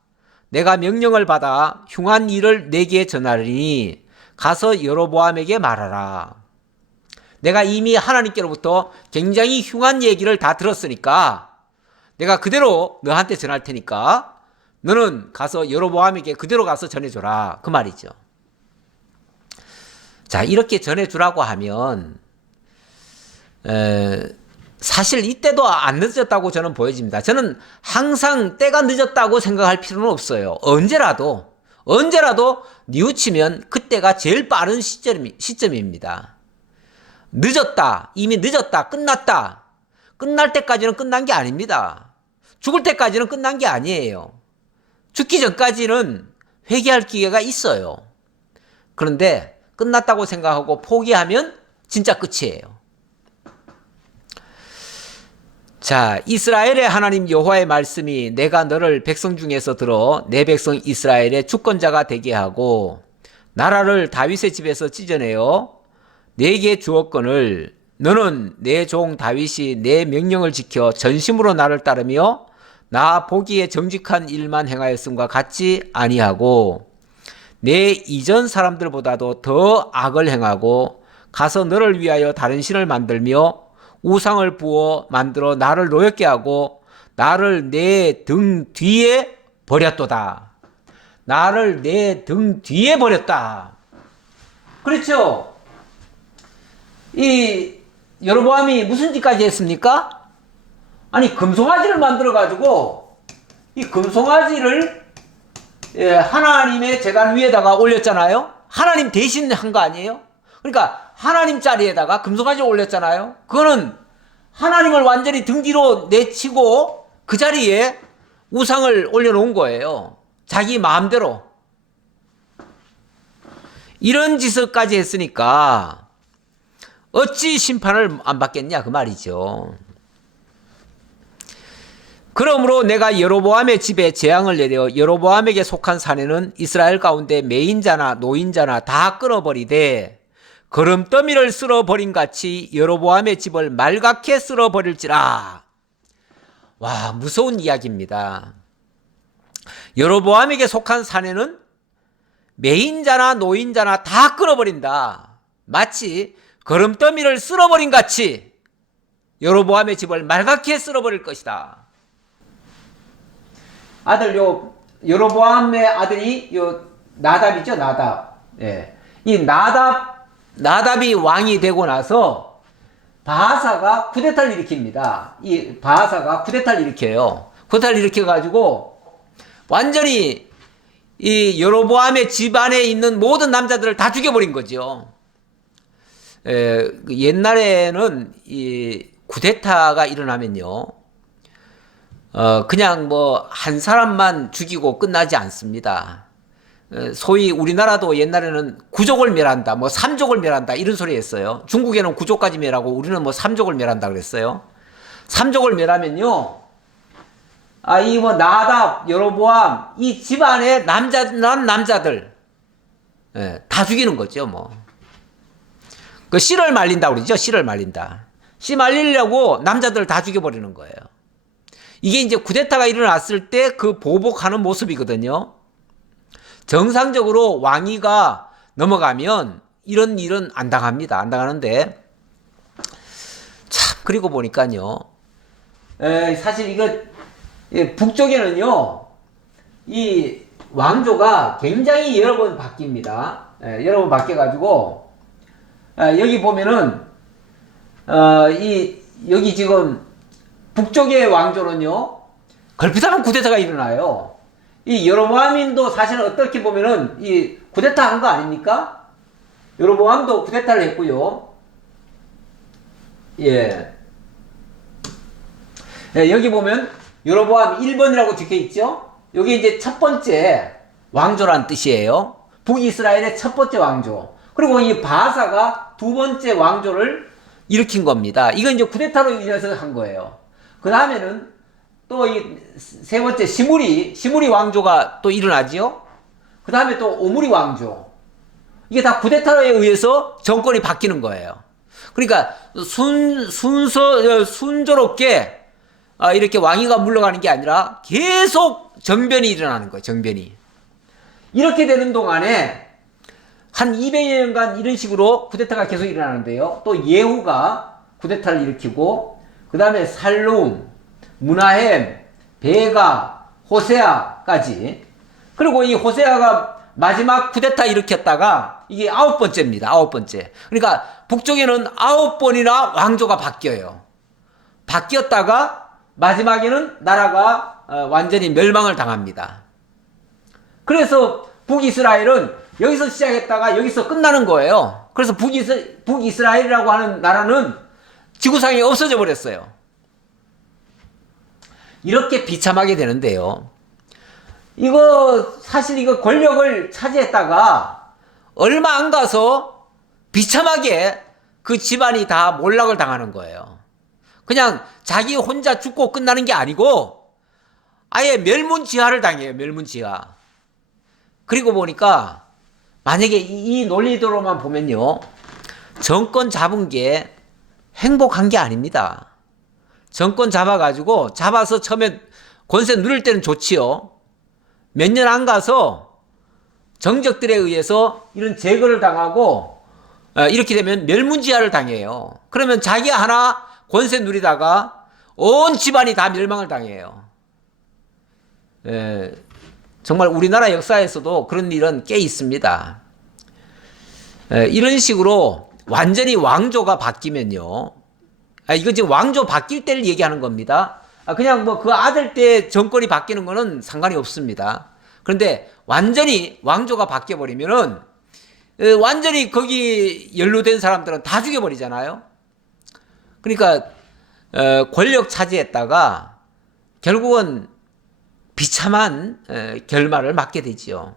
내가 명령을 받아 흉한 일을 내게 전하리니 가서 여로보암에게 말하라. 내가 이미 하나님께로부터 굉장히 흉한 얘기를 다 들었으니까 내가 그대로 너한테 전할 테니까 너는 가서 여로보암에게 그대로 가서 전해줘라, 그 말이죠. 자, 이렇게 전해주라고 하면 사실 이때도 안 늦었다고 저는 보여집니다. 저는 항상 때가 늦었다고 생각할 필요는 없어요. 언제라도 뉘우치면 그때가 제일 빠른 시점입니다. 늦었다, 이미 늦었다, 끝났다. 끝날 때까지는 끝난 게 아닙니다. 죽을 때까지는 끝난 게 아니에요. 죽기 전까지는 회개할 기회가 있어요. 그런데 끝났다고 생각하고 포기하면 진짜 끝이에요. 자, 이스라엘의 하나님 여호와의 말씀이 내가 너를 백성 중에서 들어 내 백성 이스라엘의 주권자가 되게 하고 나라를 다윗의 집에서 찢어내어 내게 주었거늘 너는 내 종 다윗이 내 명령을 지켜 전심으로 나를 따르며 나 보기에 정직한 일만 행하였음과 같지 아니하고 내 이전 사람들보다도 더 악을 행하고 가서 너를 위하여 다른 신을 만들며 우상을 부어 만들어 나를 노엽게 하고 나를 내 등 뒤에 버렸도다. 나를 내 등 뒤에 버렸다. 그렇죠? 이 여로보암이 무슨 짓까지 했습니까? 아니, 금송아지를 만들어 가지고 이 금송아지를 하나님의 제단 위에다가 올렸잖아요. 하나님 대신 한 거 아니에요? 그러니까 하나님 자리에다가 금송아지를 올렸잖아요. 그거는 하나님을 완전히 등 뒤로 내치고 그 자리에 우상을 올려놓은 거예요. 자기 마음대로. 이런 짓을까지 했으니까 어찌 심판을 안 받겠냐, 그 말이죠. 그러므로 내가 여로보암의 집에 재앙을 내려 여로보암에게 속한 사내는 이스라엘 가운데 매인자나 노인자나 다 끊어버리되 거름더미를 쓸어버린 같이 여로보암의 집을 말갛게 쓸어버릴지라. 와, 무서운 이야기입니다. 여로보암에게 속한 사내는 매인자나 노인자나 다 끊어버린다. 마치 거름더미를 쓸어버린 같이 여로보암의 집을 말갛게 쓸어버릴 것이다. 여로보암의 아들이 나답이죠, 나답. 이 나답 나답이 왕이 되고 나서 바하사가 쿠데타를 일으킵니다. 이 바하사가 쿠데타를 일으켜요. 쿠데타를 일으켜가지고 완전히 이 여로보암의 집안에 있는 모든 남자들을 다 죽여버린 거죠. 옛날에는 이 쿠데타가 일어나면요, 그냥 뭐 한 사람만 죽이고 끝나지 않습니다. 소위 우리나라도 옛날에는 구족을 멸한다, 뭐 삼족을 멸한다 이런 소리 했어요. 중국에는 구족까지 멸하고 우리는 뭐 삼족을 멸한다 그랬어요. 삼족을 멸하면요, 이 뭐 나답, 여로보암 이 집안의 남자들 다 죽이는 거죠. 뭐 그 씨를 말린다 그러죠. 씨를 말린다. 씨 말리려고 남자들 다 죽여버리는 거예요. 이게 이제 쿠데타가 일어났을 때 그 보복하는 모습이거든요. 정상적으로 왕위가 넘어가면 이런 일은 안 당합니다. 안 당하는데, 참, 그리고 보니까요, 사실 이거, 북쪽에는요, 이 왕조가 굉장히 여러 번 바뀝니다. 여러 번 바뀌어가지고, 여기 보면은, 여기 지금, 북쪽의 왕조는요, 걸핏하면 쿠데타가 일어나요. 이 여로보암인도 사실은 어떻게 보면은 이 쿠데타 한 거 아닙니까? 여로보암도 쿠데타를 했고요. 예. 여기 보면 여로보암 1번이라고 적혀 있죠? 여기 이제 첫 번째 왕조란 뜻이에요. 북이스라엘의 첫 번째 왕조. 그리고 이 바하사가 두 번째 왕조를 일으킨 겁니다. 이건 이제 쿠데타로 인해서 한 거예요. 그 다음에는 또 이 세 번째 시무리 왕조가 또 일어나지요. 그 다음에 또 오므리 왕조. 이게 다 쿠데타에 의해서 정권이 바뀌는 거예요. 그러니까 순조롭게 이렇게 왕위가 물러가는 게 아니라 계속 정변이 일어나는 거예요. 정변이. 이렇게 되는 동안에 한 200여 년간 이런 식으로 쿠데타가 계속 일어나는데요. 또 예후가 쿠데타를 일으키고, 그 다음에 살룸, 무나헴, 베가, 호세아까지. 그리고 이 호세아가 마지막 쿠데타 일으켰다가 이게 9번째입니다. 9번째. 그러니까 북쪽에는 9번이나 왕조가 바뀌어요. 바뀌었다가 마지막에는 나라가 완전히 멸망을 당합니다. 그래서 북이스라엘은 여기서 시작했다가 여기서 끝나는 거예요. 그래서 북이스라엘이라고 하는 나라는 지구상에 없어져 버렸어요. 이렇게 비참하게 되는데요. 사실 이거 권력을 차지했다가 얼마 안 가서 비참하게 그 집안이 다 몰락을 당하는 거예요. 그냥 자기 혼자 죽고 끝나는 게 아니고 아예 멸문지화를 당해요. 멸문지화. 그리고 보니까 만약에 이 논리대로만 보면요, 정권 잡은 게 행복한 게 아닙니다. 정권 잡아서 처음에 권세 누릴 때는 좋지요. 몇 년 안 가서 정적들에 의해서 이런 제거를 당하고 이렇게 되면 멸문지화를 당해요. 그러면 자기 하나 권세 누리다가 온 집안이 다 멸망을 당해요. 정말 우리나라 역사에서도 그런 일은 꽤 있습니다. 이런 식으로 완전히 왕조가 바뀌면요, 이거 지금 왕조 바뀔 때를 얘기하는 겁니다. 그냥 뭐 그 아들 때 정권이 바뀌는 거는 상관이 없습니다. 그런데 완전히 왕조가 바뀌어버리면은 완전히 거기 연루된 사람들은 다 죽여버리잖아요. 그러니까 권력 차지했다가 결국은 비참한 결말을 맞게 되지요.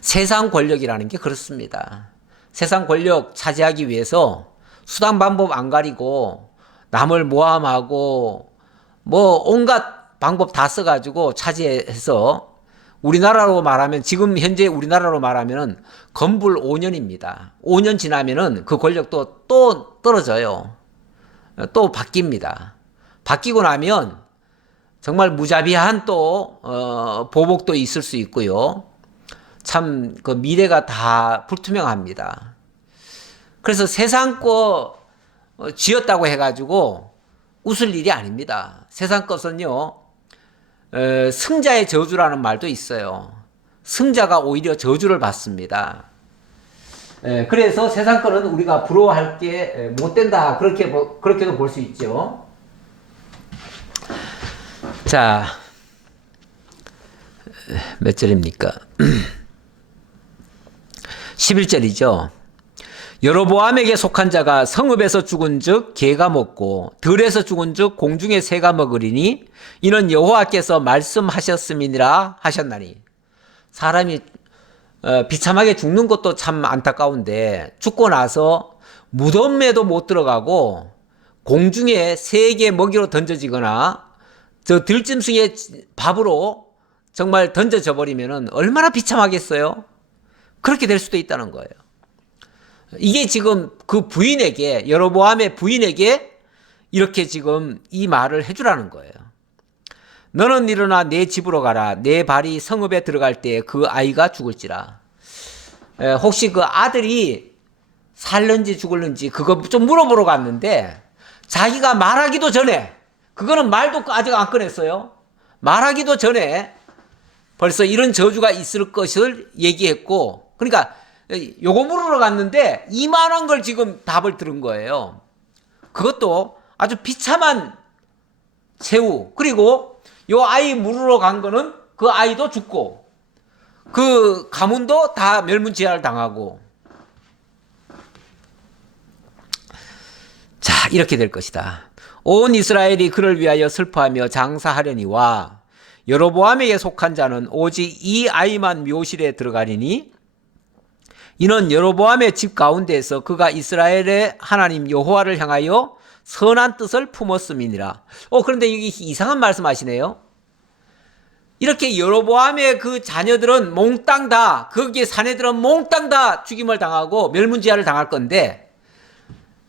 세상 권력이라는 게 그렇습니다. 세상 권력 차지하기 위해서 수단 방법 안 가리고 남을 모함하고 뭐 온갖 방법 다 써가지고 차지해서, 우리나라로 말하면 지금 현재 우리나라로 말하면은 건불 5년입니다. 5년 지나면은 그 권력도 또 떨어져요. 또 바뀝니다. 바뀌고 나면 정말 무자비한 또 보복도 있을 수 있고요. 참 그 미래가 다 불투명합니다. 그래서 세상 거 쥐었다고 해가지고 웃을 일이 아닙니다. 세상 것은요, 승자의 저주라는 말도 있어요. 승자가 오히려 저주를 받습니다. 그래서 세상 거는 우리가 부러워할 게 못 된다. 그렇게도 볼 수 있죠. 자, 몇 절입니까? 11절이죠. 여로보암에게 속한 자가 성읍에서 죽은즉 개가 먹고 들에서 죽은즉 공중의 새가 먹으리니 이는 여호와께서 말씀하셨음이니라 하셨나니. 사람이 비참하게 죽는 것도 참 안타까운데 죽고 나서 무덤에도 못 들어가고 공중에 새에게 먹이로 던져지거나 저 들짐승의 밥으로 정말 던져져 버리면 얼마나 비참하겠어요? 그렇게 될 수도 있다는 거예요. 이게 지금 그 부인에게, 여로보암의 부인에게 이렇게 지금 이 말을 해주라는 거예요. 너는 일어나 내 집으로 가라. 내 발이 성읍에 들어갈 때 그 아이가 죽을지라. 혹시 그 아들이 살는지 죽을는지 그거 좀 물어보러 갔는데 자기가 말하기도 전에, 그거는 말도 아직 안 꺼냈어요. 말하기도 전에 벌써 이런 저주가 있을 것을 얘기했고, 그러니까 요거 물으러 갔는데 이만한 걸 지금 답을 들은 거예요. 그것도 아주 비참한 최후. 그리고 요 아이 물으러 간 거는 그 아이도 죽고 그 가문도 다 멸문지하를 당하고. 자, 이렇게 될 것이다. 온 이스라엘이 그를 위하여 슬퍼하며 장사하려니와 여로보암에게 속한 자는 오직 이 아이만 묘실에 들어가리니 이는 여로보암의 집 가운데에서 그가 이스라엘의 하나님 여호와를 향하여 선한 뜻을 품었음이니라. 그런데 이게 이상한 말씀하시네요. 이렇게 여로보암의 그 자녀들은 몽땅 다, 거기에 사내들은 몽땅 다 죽임을 당하고 멸문지하를 당할 건데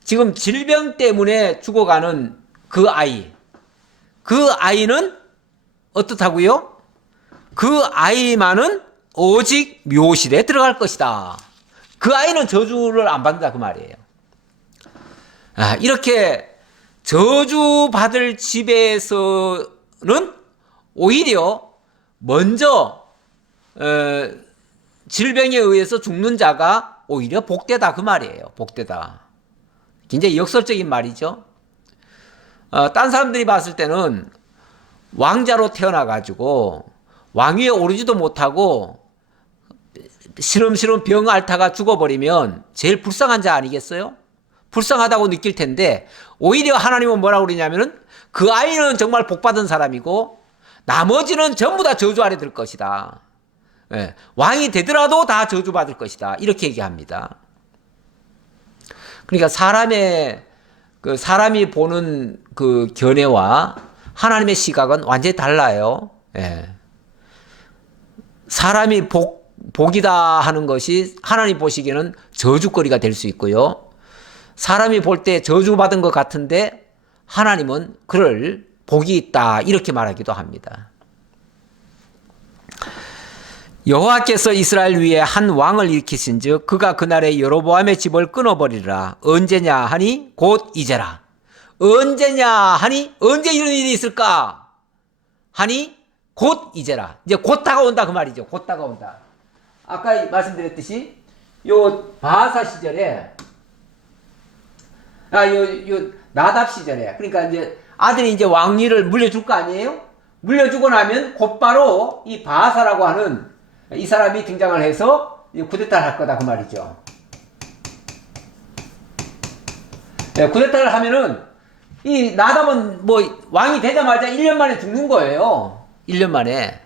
지금 질병 때문에 죽어가는 그 아이는 어떻다고요? 그 아이만은 오직 묘실에 들어갈 것이다. 그 아이는 저주를 안 받는다 그 말이에요. 이렇게 저주받을 집에서는 오히려 먼저 질병에 의해서 죽는 자가 오히려 복되다 그 말이에요. 복되다. 굉장히 역설적인 말이죠. 딴 사람들이 봤을 때는 왕자로 태어나가지고 왕위에 오르지도 못하고 시름시름 병 앓다가 죽어버리면 제일 불쌍한 자 아니겠어요? 불쌍하다고 느낄 텐데 오히려 하나님은 뭐라고 그러냐면은 그 아이는 정말 복받은 사람이고 나머지는 전부 다 저주 아래 들 것이다. 왕이 되더라도 다 저주받을 것이다. 이렇게 얘기합니다. 그러니까 사람이 보는 그 견해와 하나님의 시각은 완전히 달라요. 사람이 복이다 하는 것이 하나님 보시기에는 저주거리가 될 수 있고요. 사람이 볼 때 저주받은 것 같은데 하나님은 그를 복이 있다 이렇게 말하기도 합니다. 여호와께서 이스라엘 위에 한 왕을 일으키신즉 그가 그날에 여로보암의 집을 끊어버리라. 언제냐 하니 곧 이제라. 언제냐 하니 언제 이런 일이 있을까 하니 곧 이제라. 이제 곧 다가온다 그 말이죠. 곧 다가온다. 아까 말씀드렸듯이 요 바하사 시절에 요 나답 시절에, 그러니까 이제 아들이 이제 왕위를 물려줄 거 아니에요? 물려주고 나면 곧바로 이 바하사라고 하는 이 사람이 등장을 해서 쿠데타를 할 거다 그 말이죠. 쿠데타를 하면은 이 나답은 뭐 왕이 되자마자 1년 만에 죽는 거예요. 1년 만에.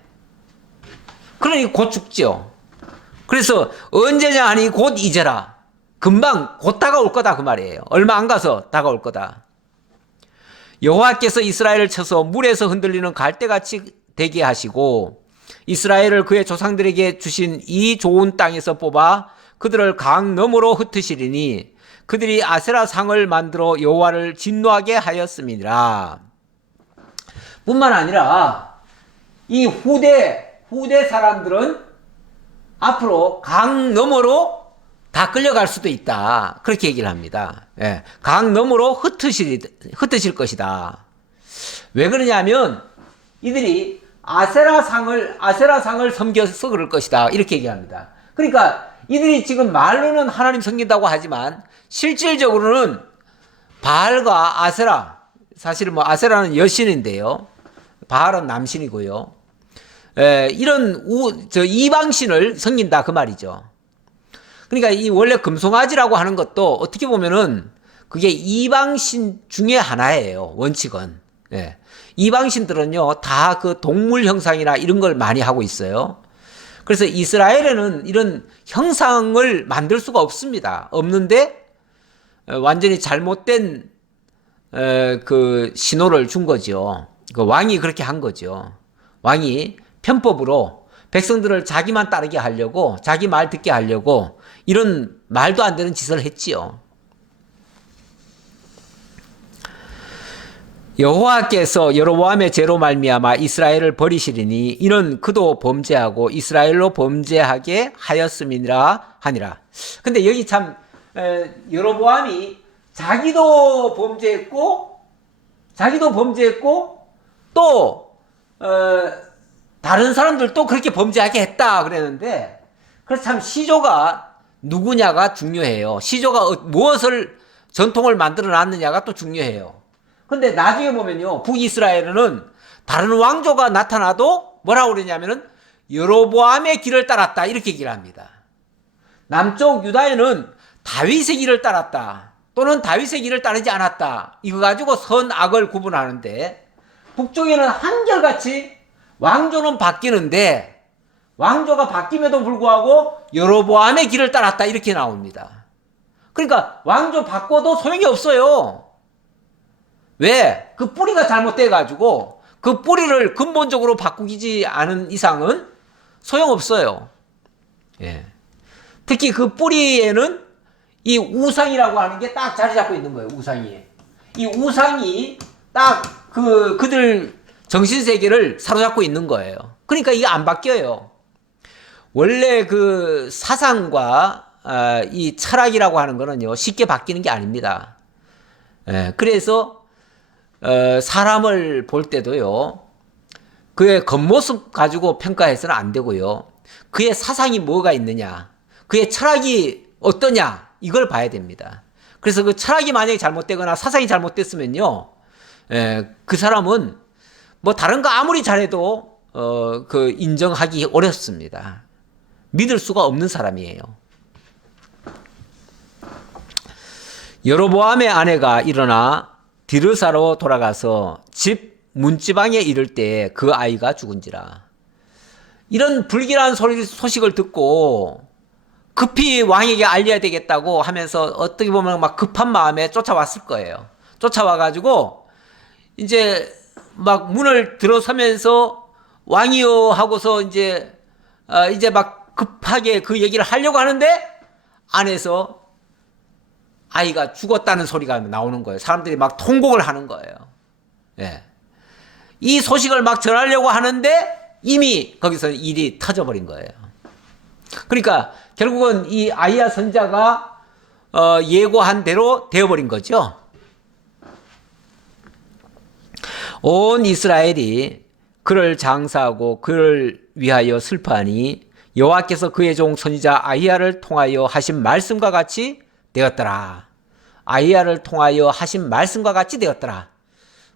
그러니 곧 죽죠. 그래서 언제냐 하니 곧 이제라. 금방 곧 다가올 거다 그 말이에요. 얼마 안 가서 다가올 거다. 여호와께서 이스라엘을 쳐서 물에서 흔들리는 갈대같이 되게 하시고 이스라엘을 그의 조상들에게 주신 이 좋은 땅에서 뽑아 그들을 강 너머로 흩으시리니 그들이 아세라 상을 만들어 여호와를 진노하게 하였음이니라. 뿐만 아니라 이 후대 사람들은 앞으로 강 너머로 다 끌려갈 수도 있다. 그렇게 얘기를 합니다. 강 너머로 흩으실 것이다. 왜 그러냐면 이들이 아세라 상을 섬겨서 그럴 것이다. 이렇게 얘기합니다. 그러니까 이들이 지금 말로는 하나님 섬긴다고 하지만 실질적으로는 바알과 아세라, 사실은 뭐 아세라는 여신인데요. 바알은 남신이고요. 이런 이방신을 섬긴다 그 말이죠. 그러니까 이 원래 금송아지라고 하는 것도 어떻게 보면은 그게 이방신 중에 하나예요. 원칙은. 예. 이방신들은요 다 그 동물 형상이나 이런 걸 많이 하고 있어요. 그래서 이스라엘에는 이런 형상을 만들 수가 없습니다. 없는데 완전히 잘못된 그 신호를 준 거죠. 그 왕이 그렇게 한 거죠. 왕이 편법으로 백성들을 자기만 따르게 하려고, 자기 말 듣게 하려고 이런 말도 안 되는 짓을 했지요. 여호와께서 여로보암의 죄로 말미암아 이스라엘을 버리시리니 이는 그도 범죄하고 이스라엘로 범죄하게 하였음이니라 하니라. 근데 여기 참 여로보암이 자기도 범죄했고 또 다른 사람들도 그렇게 범죄하게 했다 그랬는데, 그래서 참 시조가 누구냐가 중요해요. 시조가 무엇을 전통을 만들어 놨느냐가 또 중요해요. 근데 나중에 보면요, 북이스라엘은 다른 왕조가 나타나도 뭐라고 그러냐면은 여로보암의 길을 따랐다 이렇게 얘기를 합니다. 남쪽 유다에는 다윗의 길을 따랐다 또는 다윗의 길을 따르지 않았다, 이거 가지고 선악을 구분하는데, 북쪽에는 한결같이 왕조는 바뀌는데 왕조가 바뀜에도 불구하고 여로보암의 길을 따랐다 이렇게 나옵니다. 그러니까 왕조 바꿔도 소용이 없어요. 왜? 그 뿌리가 잘못돼 가지고 그 뿌리를 근본적으로 바꾸지 않은 이상은 소용없어요. 예. 특히 그 뿌리에는 이 우상이라고 하는 게 딱 자리 잡고 있는 거예요. 우상이. 이 우상이 딱 그들 정신세계를 사로잡고 있는 거예요. 그러니까 이게 안 바뀌어요. 원래 그 사상과 이 철학이라고 하는 거는요, 쉽게 바뀌는 게 아닙니다. 예. 그래서 사람을 볼 때도요, 그의 겉모습 가지고 평가해서는 안 되고요, 그의 사상이 뭐가 있느냐, 그의 철학이 어떠냐, 이걸 봐야 됩니다. 그래서 그 철학이 만약에 잘못되거나 사상이 잘못됐으면요, 그 사람은 뭐 다른 거 아무리 잘해도 그 인정하기 어렵습니다. 믿을 수가 없는 사람이에요. 여로보암의 아내가 일어나 디르사로 돌아가서 집 문지방에 이를 때 그 아이가 죽은지라. 이런 불길한 소식을 듣고 급히 왕에게 알려야 되겠다고 하면서 어떻게 보면 막 급한 마음에 쫓아왔을 거예요. 쫓아와가지고 이제 막 문을 들어서면서 왕이여 하고서 이제 막 급하게 그 얘기를 하려고 하는데 안에서 아이가 죽었다는 소리가 나오는 거예요. 사람들이 막 통곡을 하는 거예요. 예. 이 소식을 막 전하려고 하는데 이미 거기서 일이 터져버린 거예요. 그러니까 결국은 이 아이야 선자가 예고한 대로 되어버린 거죠. 온 이스라엘이 그를 장사하고 그를 위하여 슬퍼하니 여호와께서 그의 종 선지자 아히야를 통하여 하신 말씀과 같이 되었더라. 아히야를 통하여 하신 말씀과 같이 되었더라.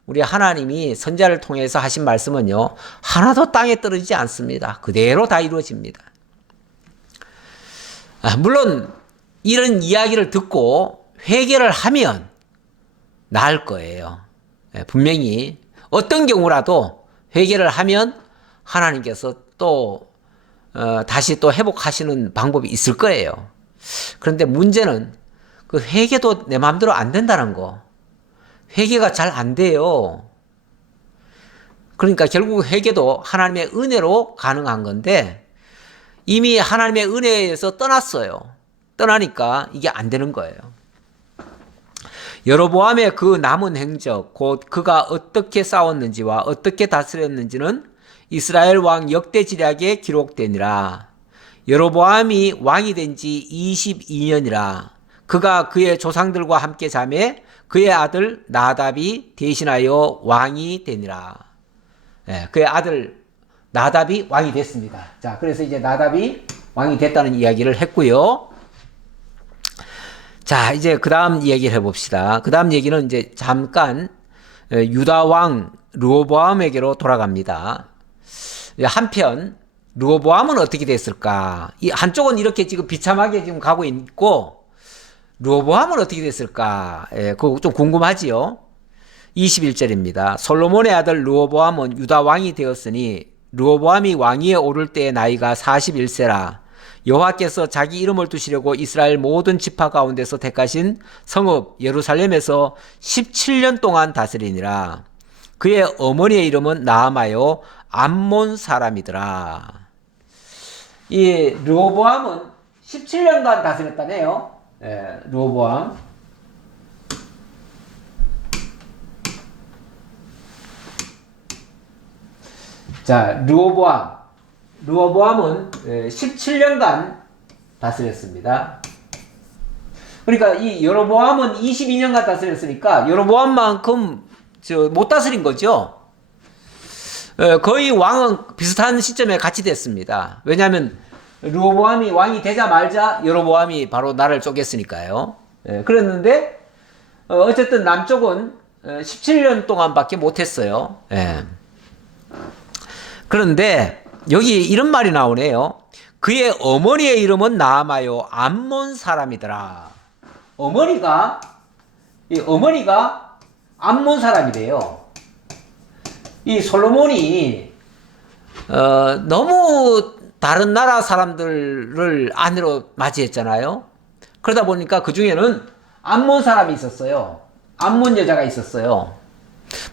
우리 하나님이 선지자를 통해서 하신 말씀은요, 하나도 땅에 떨어지지 않습니다. 그대로 다 이루어집니다. 물론 이런 이야기를 듣고 회개를 하면 나을 거예요. 분명히 어떤 경우라도 회개를 하면 하나님께서 또 다시 또 회복하시는 방법이 있을 거예요. 그런데 문제는 그 회개도 내 마음대로 안 된다는 거. 회개가 잘 안 돼요. 그러니까 결국 회개도 하나님의 은혜로 가능한 건데 이미 하나님의 은혜에서 떠났어요. 떠나니까 이게 안 되는 거예요. 여로보암의 그 남은 행적, 곧 그가 어떻게 싸웠는지와 어떻게 다스렸는지는 이스라엘 왕 역대지략에 기록되니라. 여로보암이 왕이 된 지 22년이라. 그가 그의 조상들과 함께 자매 그의 아들 나답이 대신하여 왕이 되니라. 그의 아들 나답이 왕이 됐습니다. 자, 그래서 이제 나답이 왕이 됐다는 이야기를 했고요. 자, 이제 그 다음 얘기를 해봅시다. 그 다음 얘기는 이제 잠깐 유다 왕 르호보암에게로 돌아갑니다. 한편 르호보암은 어떻게 됐을까? 이 한쪽은 이렇게 지금 비참하게 지금 가고 있고 르호보암은 어떻게 됐을까? 예, 그거 좀 궁금하지요. 21절입니다. 솔로몬의 아들 르호보암은 유다 왕이 되었으니 르호보암이 왕위에 오를 때의 나이가 41세라. 여호와께서 자기 이름을 두시려고 이스라엘 모든 지파 가운데서 택하신 성읍 예루살렘에서 17년 동안 다스리니라. 그의 어머니의 이름은 나아마요 암몬 사람이더라. 이 르호보암은 17년간 다스렸다네요. 예, 르호보암. 자, 르호보암은 17년간 다스렸습니다. 그러니까 이 여로보암은 22년간 다스렸으니까 여로보암만큼 못 다스린 거죠. 거의 왕은 비슷한 시점에 같이 됐습니다. 왜냐하면 르호보암이 왕이 되자마자 여로보암이 바로 나라를 쪼갰으니까요. 그랬는데 어쨌든 남쪽은 17년 동안밖에 못했어요. 그런데 여기 이런 말이 나오네요. 그의 어머니의 이름은 나아마요 암몬 사람이더라. 어머니가 암몬 사람이래요. 이 솔로몬이 너무 다른 나라 사람들을 아내로 맞이했잖아요. 그러다 보니까 그 중에는 암몬 사람이 있었어요. 암몬 여자가 있었어요.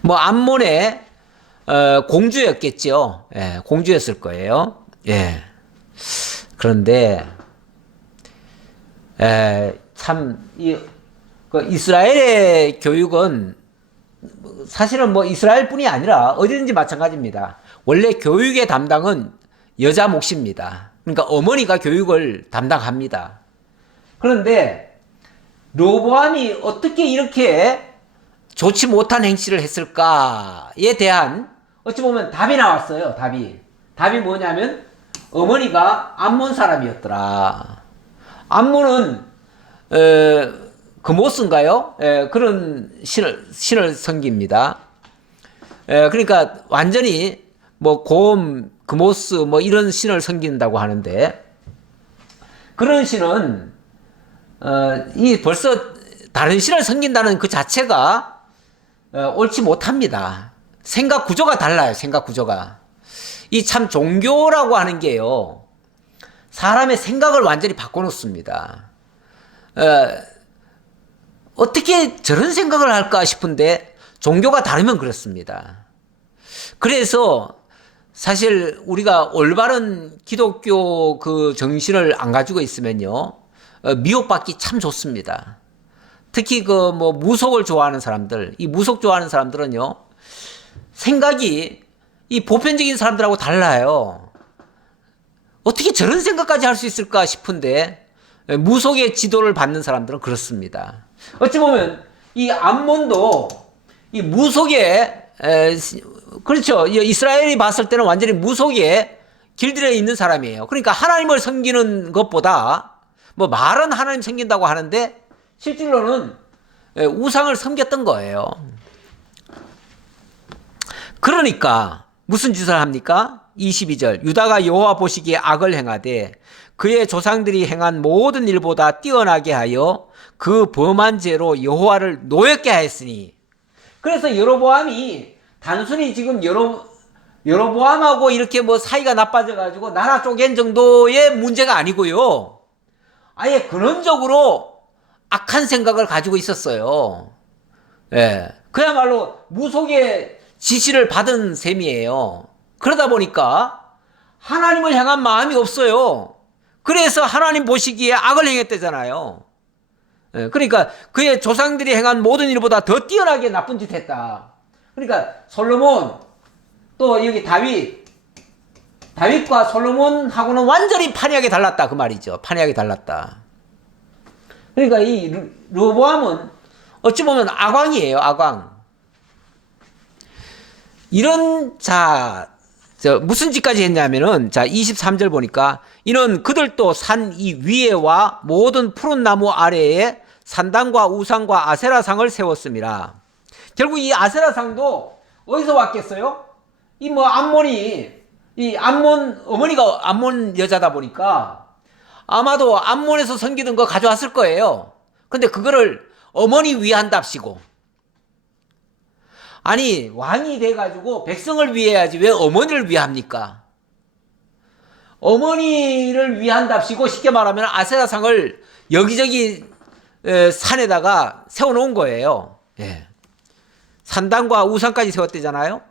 뭐 암몬의 공주였겠죠. 예, 공주였을 거예요. 예. 그런데 참 이스라엘의 교육은 사실은 뭐 이스라엘뿐이 아니라 어디든지 마찬가지입니다. 원래 교육의 담당은 여자 몫입니다. 그러니까 어머니가 교육을 담당합니다. 그런데 르호보암이 어떻게 이렇게 좋지 못한 행실을 했을까에 대한 어찌 보면 답이 나왔어요. 답이 뭐냐면 어머니가 암몬 사람이었더라. 암몬은 그모스인가요? 그런 신을 섬깁니다. 그러니까 완전히 뭐 곰, 그모스 뭐 이런 신을 섬긴다고 하는데 그런 신은 이 벌써 다른 신을 섬긴다는 그 자체가 옳지 못합니다. 생각 구조가 달라요. 생각 구조가. 이 참 종교라고 하는 게요. 사람의 생각을 완전히 바꿔놓습니다. 어떻게 저런 생각을 할까 싶은데 종교가 다르면 그렇습니다. 그래서 사실 우리가 올바른 기독교 그 정신을 안 가지고 있으면요. 미혹받기 참 좋습니다. 특히 그 뭐 무속을 좋아하는 사람들, 이 무속 좋아하는 사람들은요. 생각이 이 보편적인 사람들하고 달라요. 어떻게 저런 생각까지 할 수 있을까 싶은데 무속의 지도를 받는 사람들은 그렇습니다. 어찌 보면 이 암몬도 이 무속의 그렇죠. 이스라엘이 봤을 때는 완전히 무속에 길들여 있는 사람이에요. 그러니까 하나님을 섬기는 것보다 뭐 말은 하나님 섬긴다고 하는데 실질로는 우상을 섬겼던 거예요. 그러니까 무슨 짓을 합니까? 22절 유다가 여호와 보시기에 악을 행하되 그의 조상들이 행한 모든 일보다 뛰어나게 하여 그 범한 죄로 여호와를 노엽게 하였으니. 그래서 여로보암이 단순히 지금 여로보암하고 이렇게 뭐 사이가 나빠져 가지고 나라 쪼갠 정도의 문제가 아니고요. 아예 근원적으로 악한 생각을 가지고 있었어요. 예. 그야말로 무속의 지시를 받은 셈이에요. 그러다 보니까 하나님을 향한 마음이 없어요. 그래서 하나님 보시기에 악을 행했대잖아요. 그러니까 그의 조상들이 행한 모든 일보다 더 뛰어나게 나쁜 짓 했다. 그러니까 솔로몬 또 여기 다윗과 솔로몬하고는 완전히 판이하게 달랐다 그 말이죠. 판이하게 달랐다. 그러니까 이 르호보암은 어찌 보면 악왕이에요. 악왕. 이런 무슨 짓까지 했냐면은, 자, 23절 보니까, 이는 그들도 산 이 위에와 모든 푸른 나무 아래에 산당과 우상과 아세라상을 세웠습니다. 결국 이 아세라상도 어디서 왔겠어요? 이 뭐 암몬이, 이 암몬, 어머니가 암몬 여자다 보니까 아마도 암몬에서 섬기던 거 가져왔을 거예요. 근데 그거를 어머니 위한답시고, 아니 왕이 돼가지고 백성을 위해야지 왜 어머니를 위합니까? 어머니를 위한답시고 쉽게 말하면 아세라상을 여기저기 산에다가 세워놓은 거예요. 예. 산당과 우상까지 세웠대잖아요.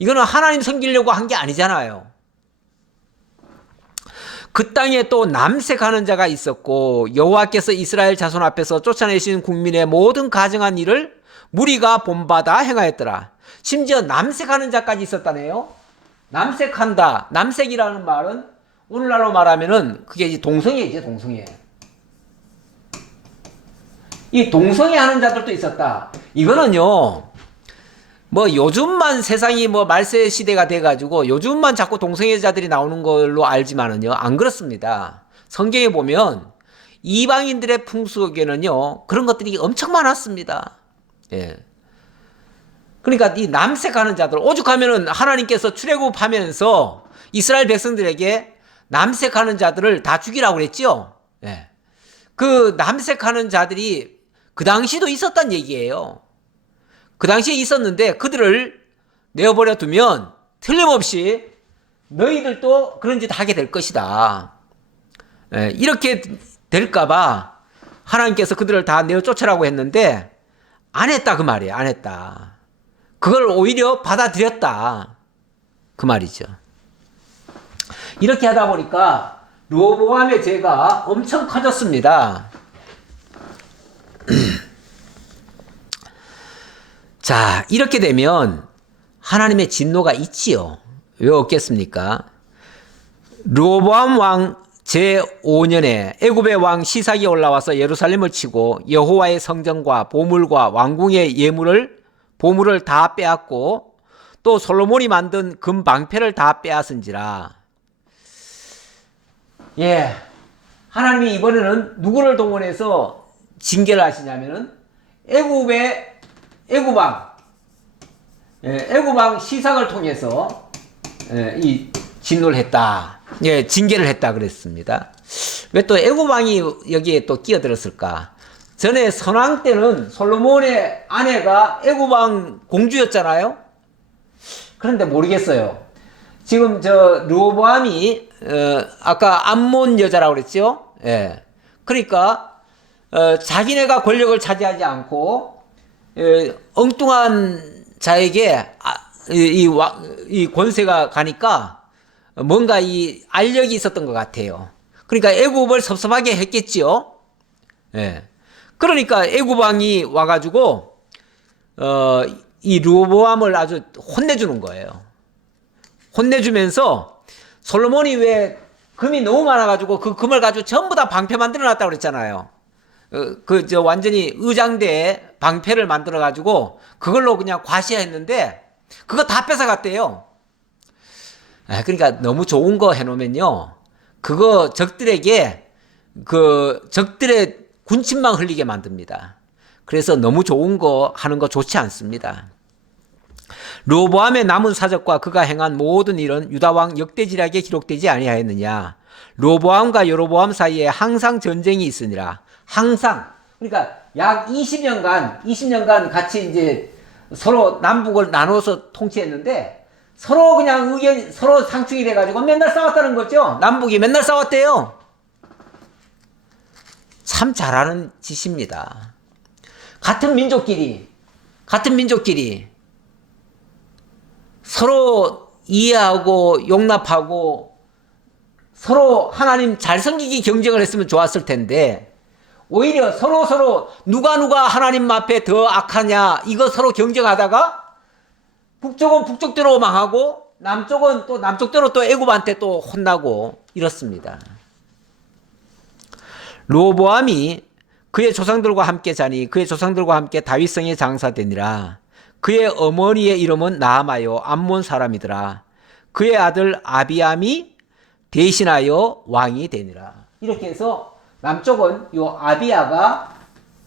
이거는 하나님 섬기려고 한 게 아니잖아요. 그 땅에 또 남색하는 자가 있었고 여호와께서 이스라엘 자손 앞에서 쫓아내신 국민의 모든 가증한 일을 무리가 본받아 행하였더라. 심지어 남색하는 자까지 있었다네요. 남색한다. 남색이라는 말은 오늘날로 말하면은 그게 이제 동성애이죠, 동성애. 이 동성애 하는 자들도 있었다. 이거는요, 뭐 요즘만 세상이 뭐 말세 시대가 돼가지고 요즘만 자꾸 동성애자들이 나오는 걸로 알지만은요, 안 그렇습니다. 성경에 보면 이방인들의 풍수 속에는요, 그런 것들이 엄청 많았습니다. 예. 그러니까 이 남색하는 자들, 오죽하면은 하나님께서 출애굽하면서 이스라엘 백성들에게 남색하는 자들을 다 죽이라고 그랬죠. 예. 그 남색하는 자들이 그 당시도 있었단 얘기예요. 그 당시에 있었는데 그들을 내어버려 두면 틀림없이 너희들도 그런 짓 하게 될 것이다. 예. 이렇게 될까봐 하나님께서 그들을 다 내어 쫓으라고 했는데 안 했다 그 말이에요. 안 했다. 그걸 오히려 받아들였다 그 말이죠. 이렇게 하다 보니까 르호보암의 죄가 엄청 커졌습니다. 자, 이렇게 되면 하나님의 진노가 있지요. 왜 없겠습니까? 르호보암 왕 제5년에 애굽의 왕 시삭이 올라와서 예루살렘을 치고 여호와의 성전과 보물과 왕궁의 보물을 다 빼앗고 또 솔로몬이 만든 금 방패를 다 빼앗은지라. 예, 하나님이 이번에는 누구를 동원해서 징계를 하시냐면은 애굽왕 시삭을 통해서 이 진노를 했다. 예, 징계를 했다 그랬습니다. 왜 또 애굽왕이 여기에 또 끼어들었을까? 전에 선왕 때는 솔로몬의 아내가 애굽왕 공주였잖아요. 그런데 모르겠어요. 지금 저 르호보암이 아까 암몬 여자라고 그랬죠. 예. 그러니까 자기네가 권력을 차지하지 않고 엉뚱한 자에게 이 권세가 가니까 뭔가 이 알력이 있었던 것 같아요. 그러니까 애굽을 섭섭하게 했겠지요. 예. 그러니까 애굽 왕이 와가지고 이 르호보암을 아주 혼내주는 거예요. 혼내주면서 솔로몬이 왜 금이 너무 많아가지고 그 금을 가지고 전부 다 방패 만들어놨다고 그랬잖아요. 완전히 의장대에 방패를 만들어가지고 그걸로 그냥 과시했는데 그거 다 뺏어갔대요. 그러니까 너무 좋은 거 해놓으면요, 그거 적들의 군침만 흘리게 만듭니다. 그래서 너무 좋은 거 하는 거 좋지 않습니다. 르호보암의 남은 사적과 그가 행한 모든 일은 유다왕 역대지략에 기록되지 아니하였느냐. 르호보암과 여로보암 사이에 항상 전쟁이 있으니라. 항상. 그러니까 약 20년간 같이 이제 서로 남북을 나눠서 통치했는데 서로 그냥 서로 상충이 돼가지고 맨날 싸웠다는 거죠. 남북이 맨날 싸웠대요. 참 잘하는 짓입니다. 같은 민족끼리 서로 이해하고 용납하고 서로 하나님 잘 섬기기 경쟁을 했으면 좋았을 텐데 오히려 서로 누가 하나님 앞에 더 악하냐 이거 서로 경쟁하다가 북쪽은 북쪽대로 망하고 남쪽은 또 남쪽대로 또 애굽한테 또 혼나고 이렇습니다. 르호보암이 그의 조상들과 함께 자니 그의 조상들과 함께 다윗성에 장사되니라. 그의 어머니의 이름은 나아마요 암몬 사람이더라. 그의 아들 아비암이 대신하여 왕이 되니라. 이렇게 해서 남쪽은 요 아비야가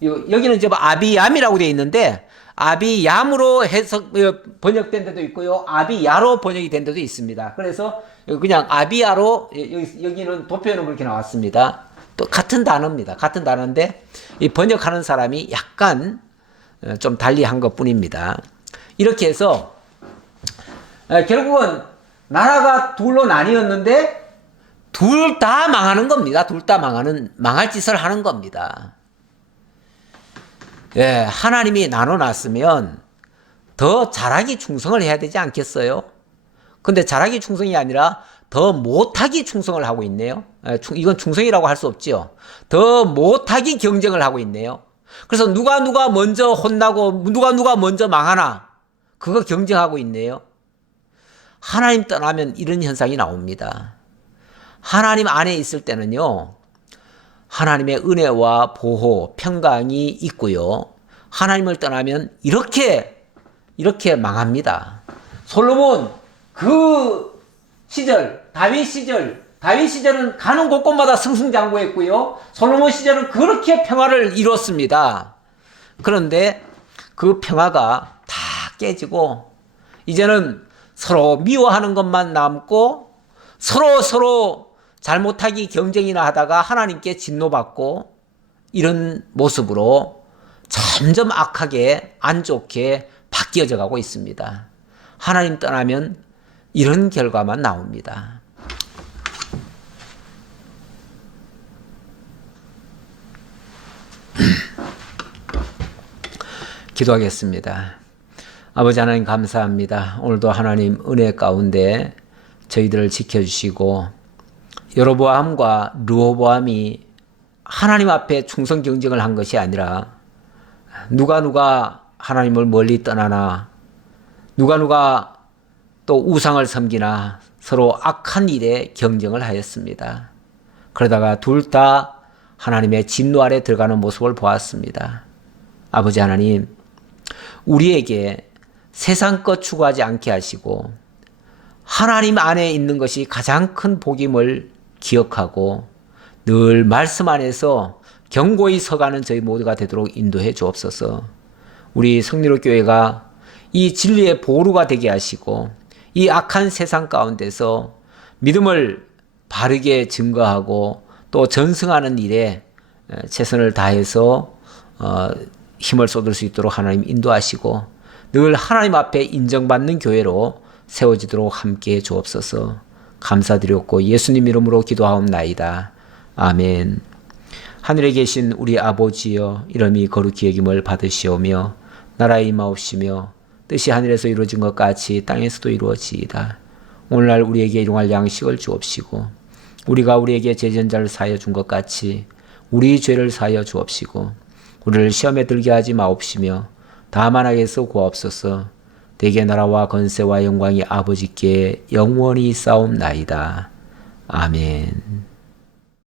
여기는 이제 아비얌이라고 되어 있는데 아비얌으로 해석 번역된 데도 있고요. 아비야로 번역이 된 데도 있습니다. 그래서 그냥 아비야로 여기는 도표에는 그렇게 나왔습니다. 또 같은 단어입니다. 같은 단어인데 이 번역하는 사람이 약간 좀 달리 한 것뿐입니다. 이렇게 해서 결국은 나라가 둘로 나뉘었는데 둘 다 망하는 겁니다. 둘 다 망할 짓을 하는 겁니다. 예, 하나님이 나눠놨으면 더 잘하기 충성을 해야 되지 않겠어요? 근데 잘하기 충성이 아니라 더 못하기 충성을 하고 있네요. 이건 충성이라고 할 수 없지요. 더 못하기 경쟁을 하고 있네요. 그래서 누가 먼저 혼나고 누가 먼저 망하나 그거 경쟁하고 있네요. 하나님 떠나면 이런 현상이 나옵니다. 하나님 안에 있을 때는요, 하나님의 은혜와 보호, 평강이 있고요. 하나님을 떠나면 이렇게 망합니다. 솔로몬 그 시절, 다윗 시절은 가는 곳곳마다 승승장구했고요. 솔로몬 시절은 그렇게 평화를 이뤘습니다. 그런데 그 평화가 다 깨지고 이제는 서로 미워하는 것만 남고 서로 잘못하기 경쟁이나 하다가 하나님께 진노받고 이런 모습으로 점점 악하게 안 좋게 바뀌어져 가고 있습니다. 하나님 떠나면 이런 결과만 나옵니다. 기도하겠습니다. 아버지 하나님 감사합니다. 오늘도 하나님 은혜 가운데 저희들을 지켜주시고 여로보암과 르호보암이 하나님 앞에 충성 경쟁을 한 것이 아니라 누가 하나님을 멀리 떠나나 누가 또 우상을 섬기나 서로 악한 일에 경쟁을 하였습니다. 그러다가 둘 다 하나님의 진노 아래 들어가는 모습을 보았습니다. 아버지 하나님, 우리에게 세상 것 추구하지 않게 하시고 하나님 안에 있는 것이 가장 큰 복임을 기억하고 늘 말씀 안에서 견고히 서가는 저희 모두가 되도록 인도해 주옵소서. 우리 성리로 교회가 이 진리의 보루가 되게 하시고 이 악한 세상 가운데서 믿음을 바르게 증거하고 또 전승하는 일에 최선을 다해서 힘을 쏟을 수 있도록 하나님 인도하시고 늘 하나님 앞에 인정받는 교회로 세워지도록 함께해 주옵소서. 감사드렸고 예수님 이름으로 기도하옵나이다. 아멘. 하늘에 계신 우리 아버지여, 이름이 거룩히 여김을 받으시오며 나라의 임하옵시며 뜻이 하늘에서 이루어진 것 같이 땅에서도 이루어지이다. 오늘날 우리에게 일용할 양식을 주옵시고 우리가 우리에게 죄전자를 사하여 준 것 같이 우리 죄를 사하여 주옵시고 우리를 시험에 들게 하지 마옵시며 다만 악에서 구하옵소서. 대개 나라와 건세와 영광이 아버지께 영원히 싸움나이다. 아멘.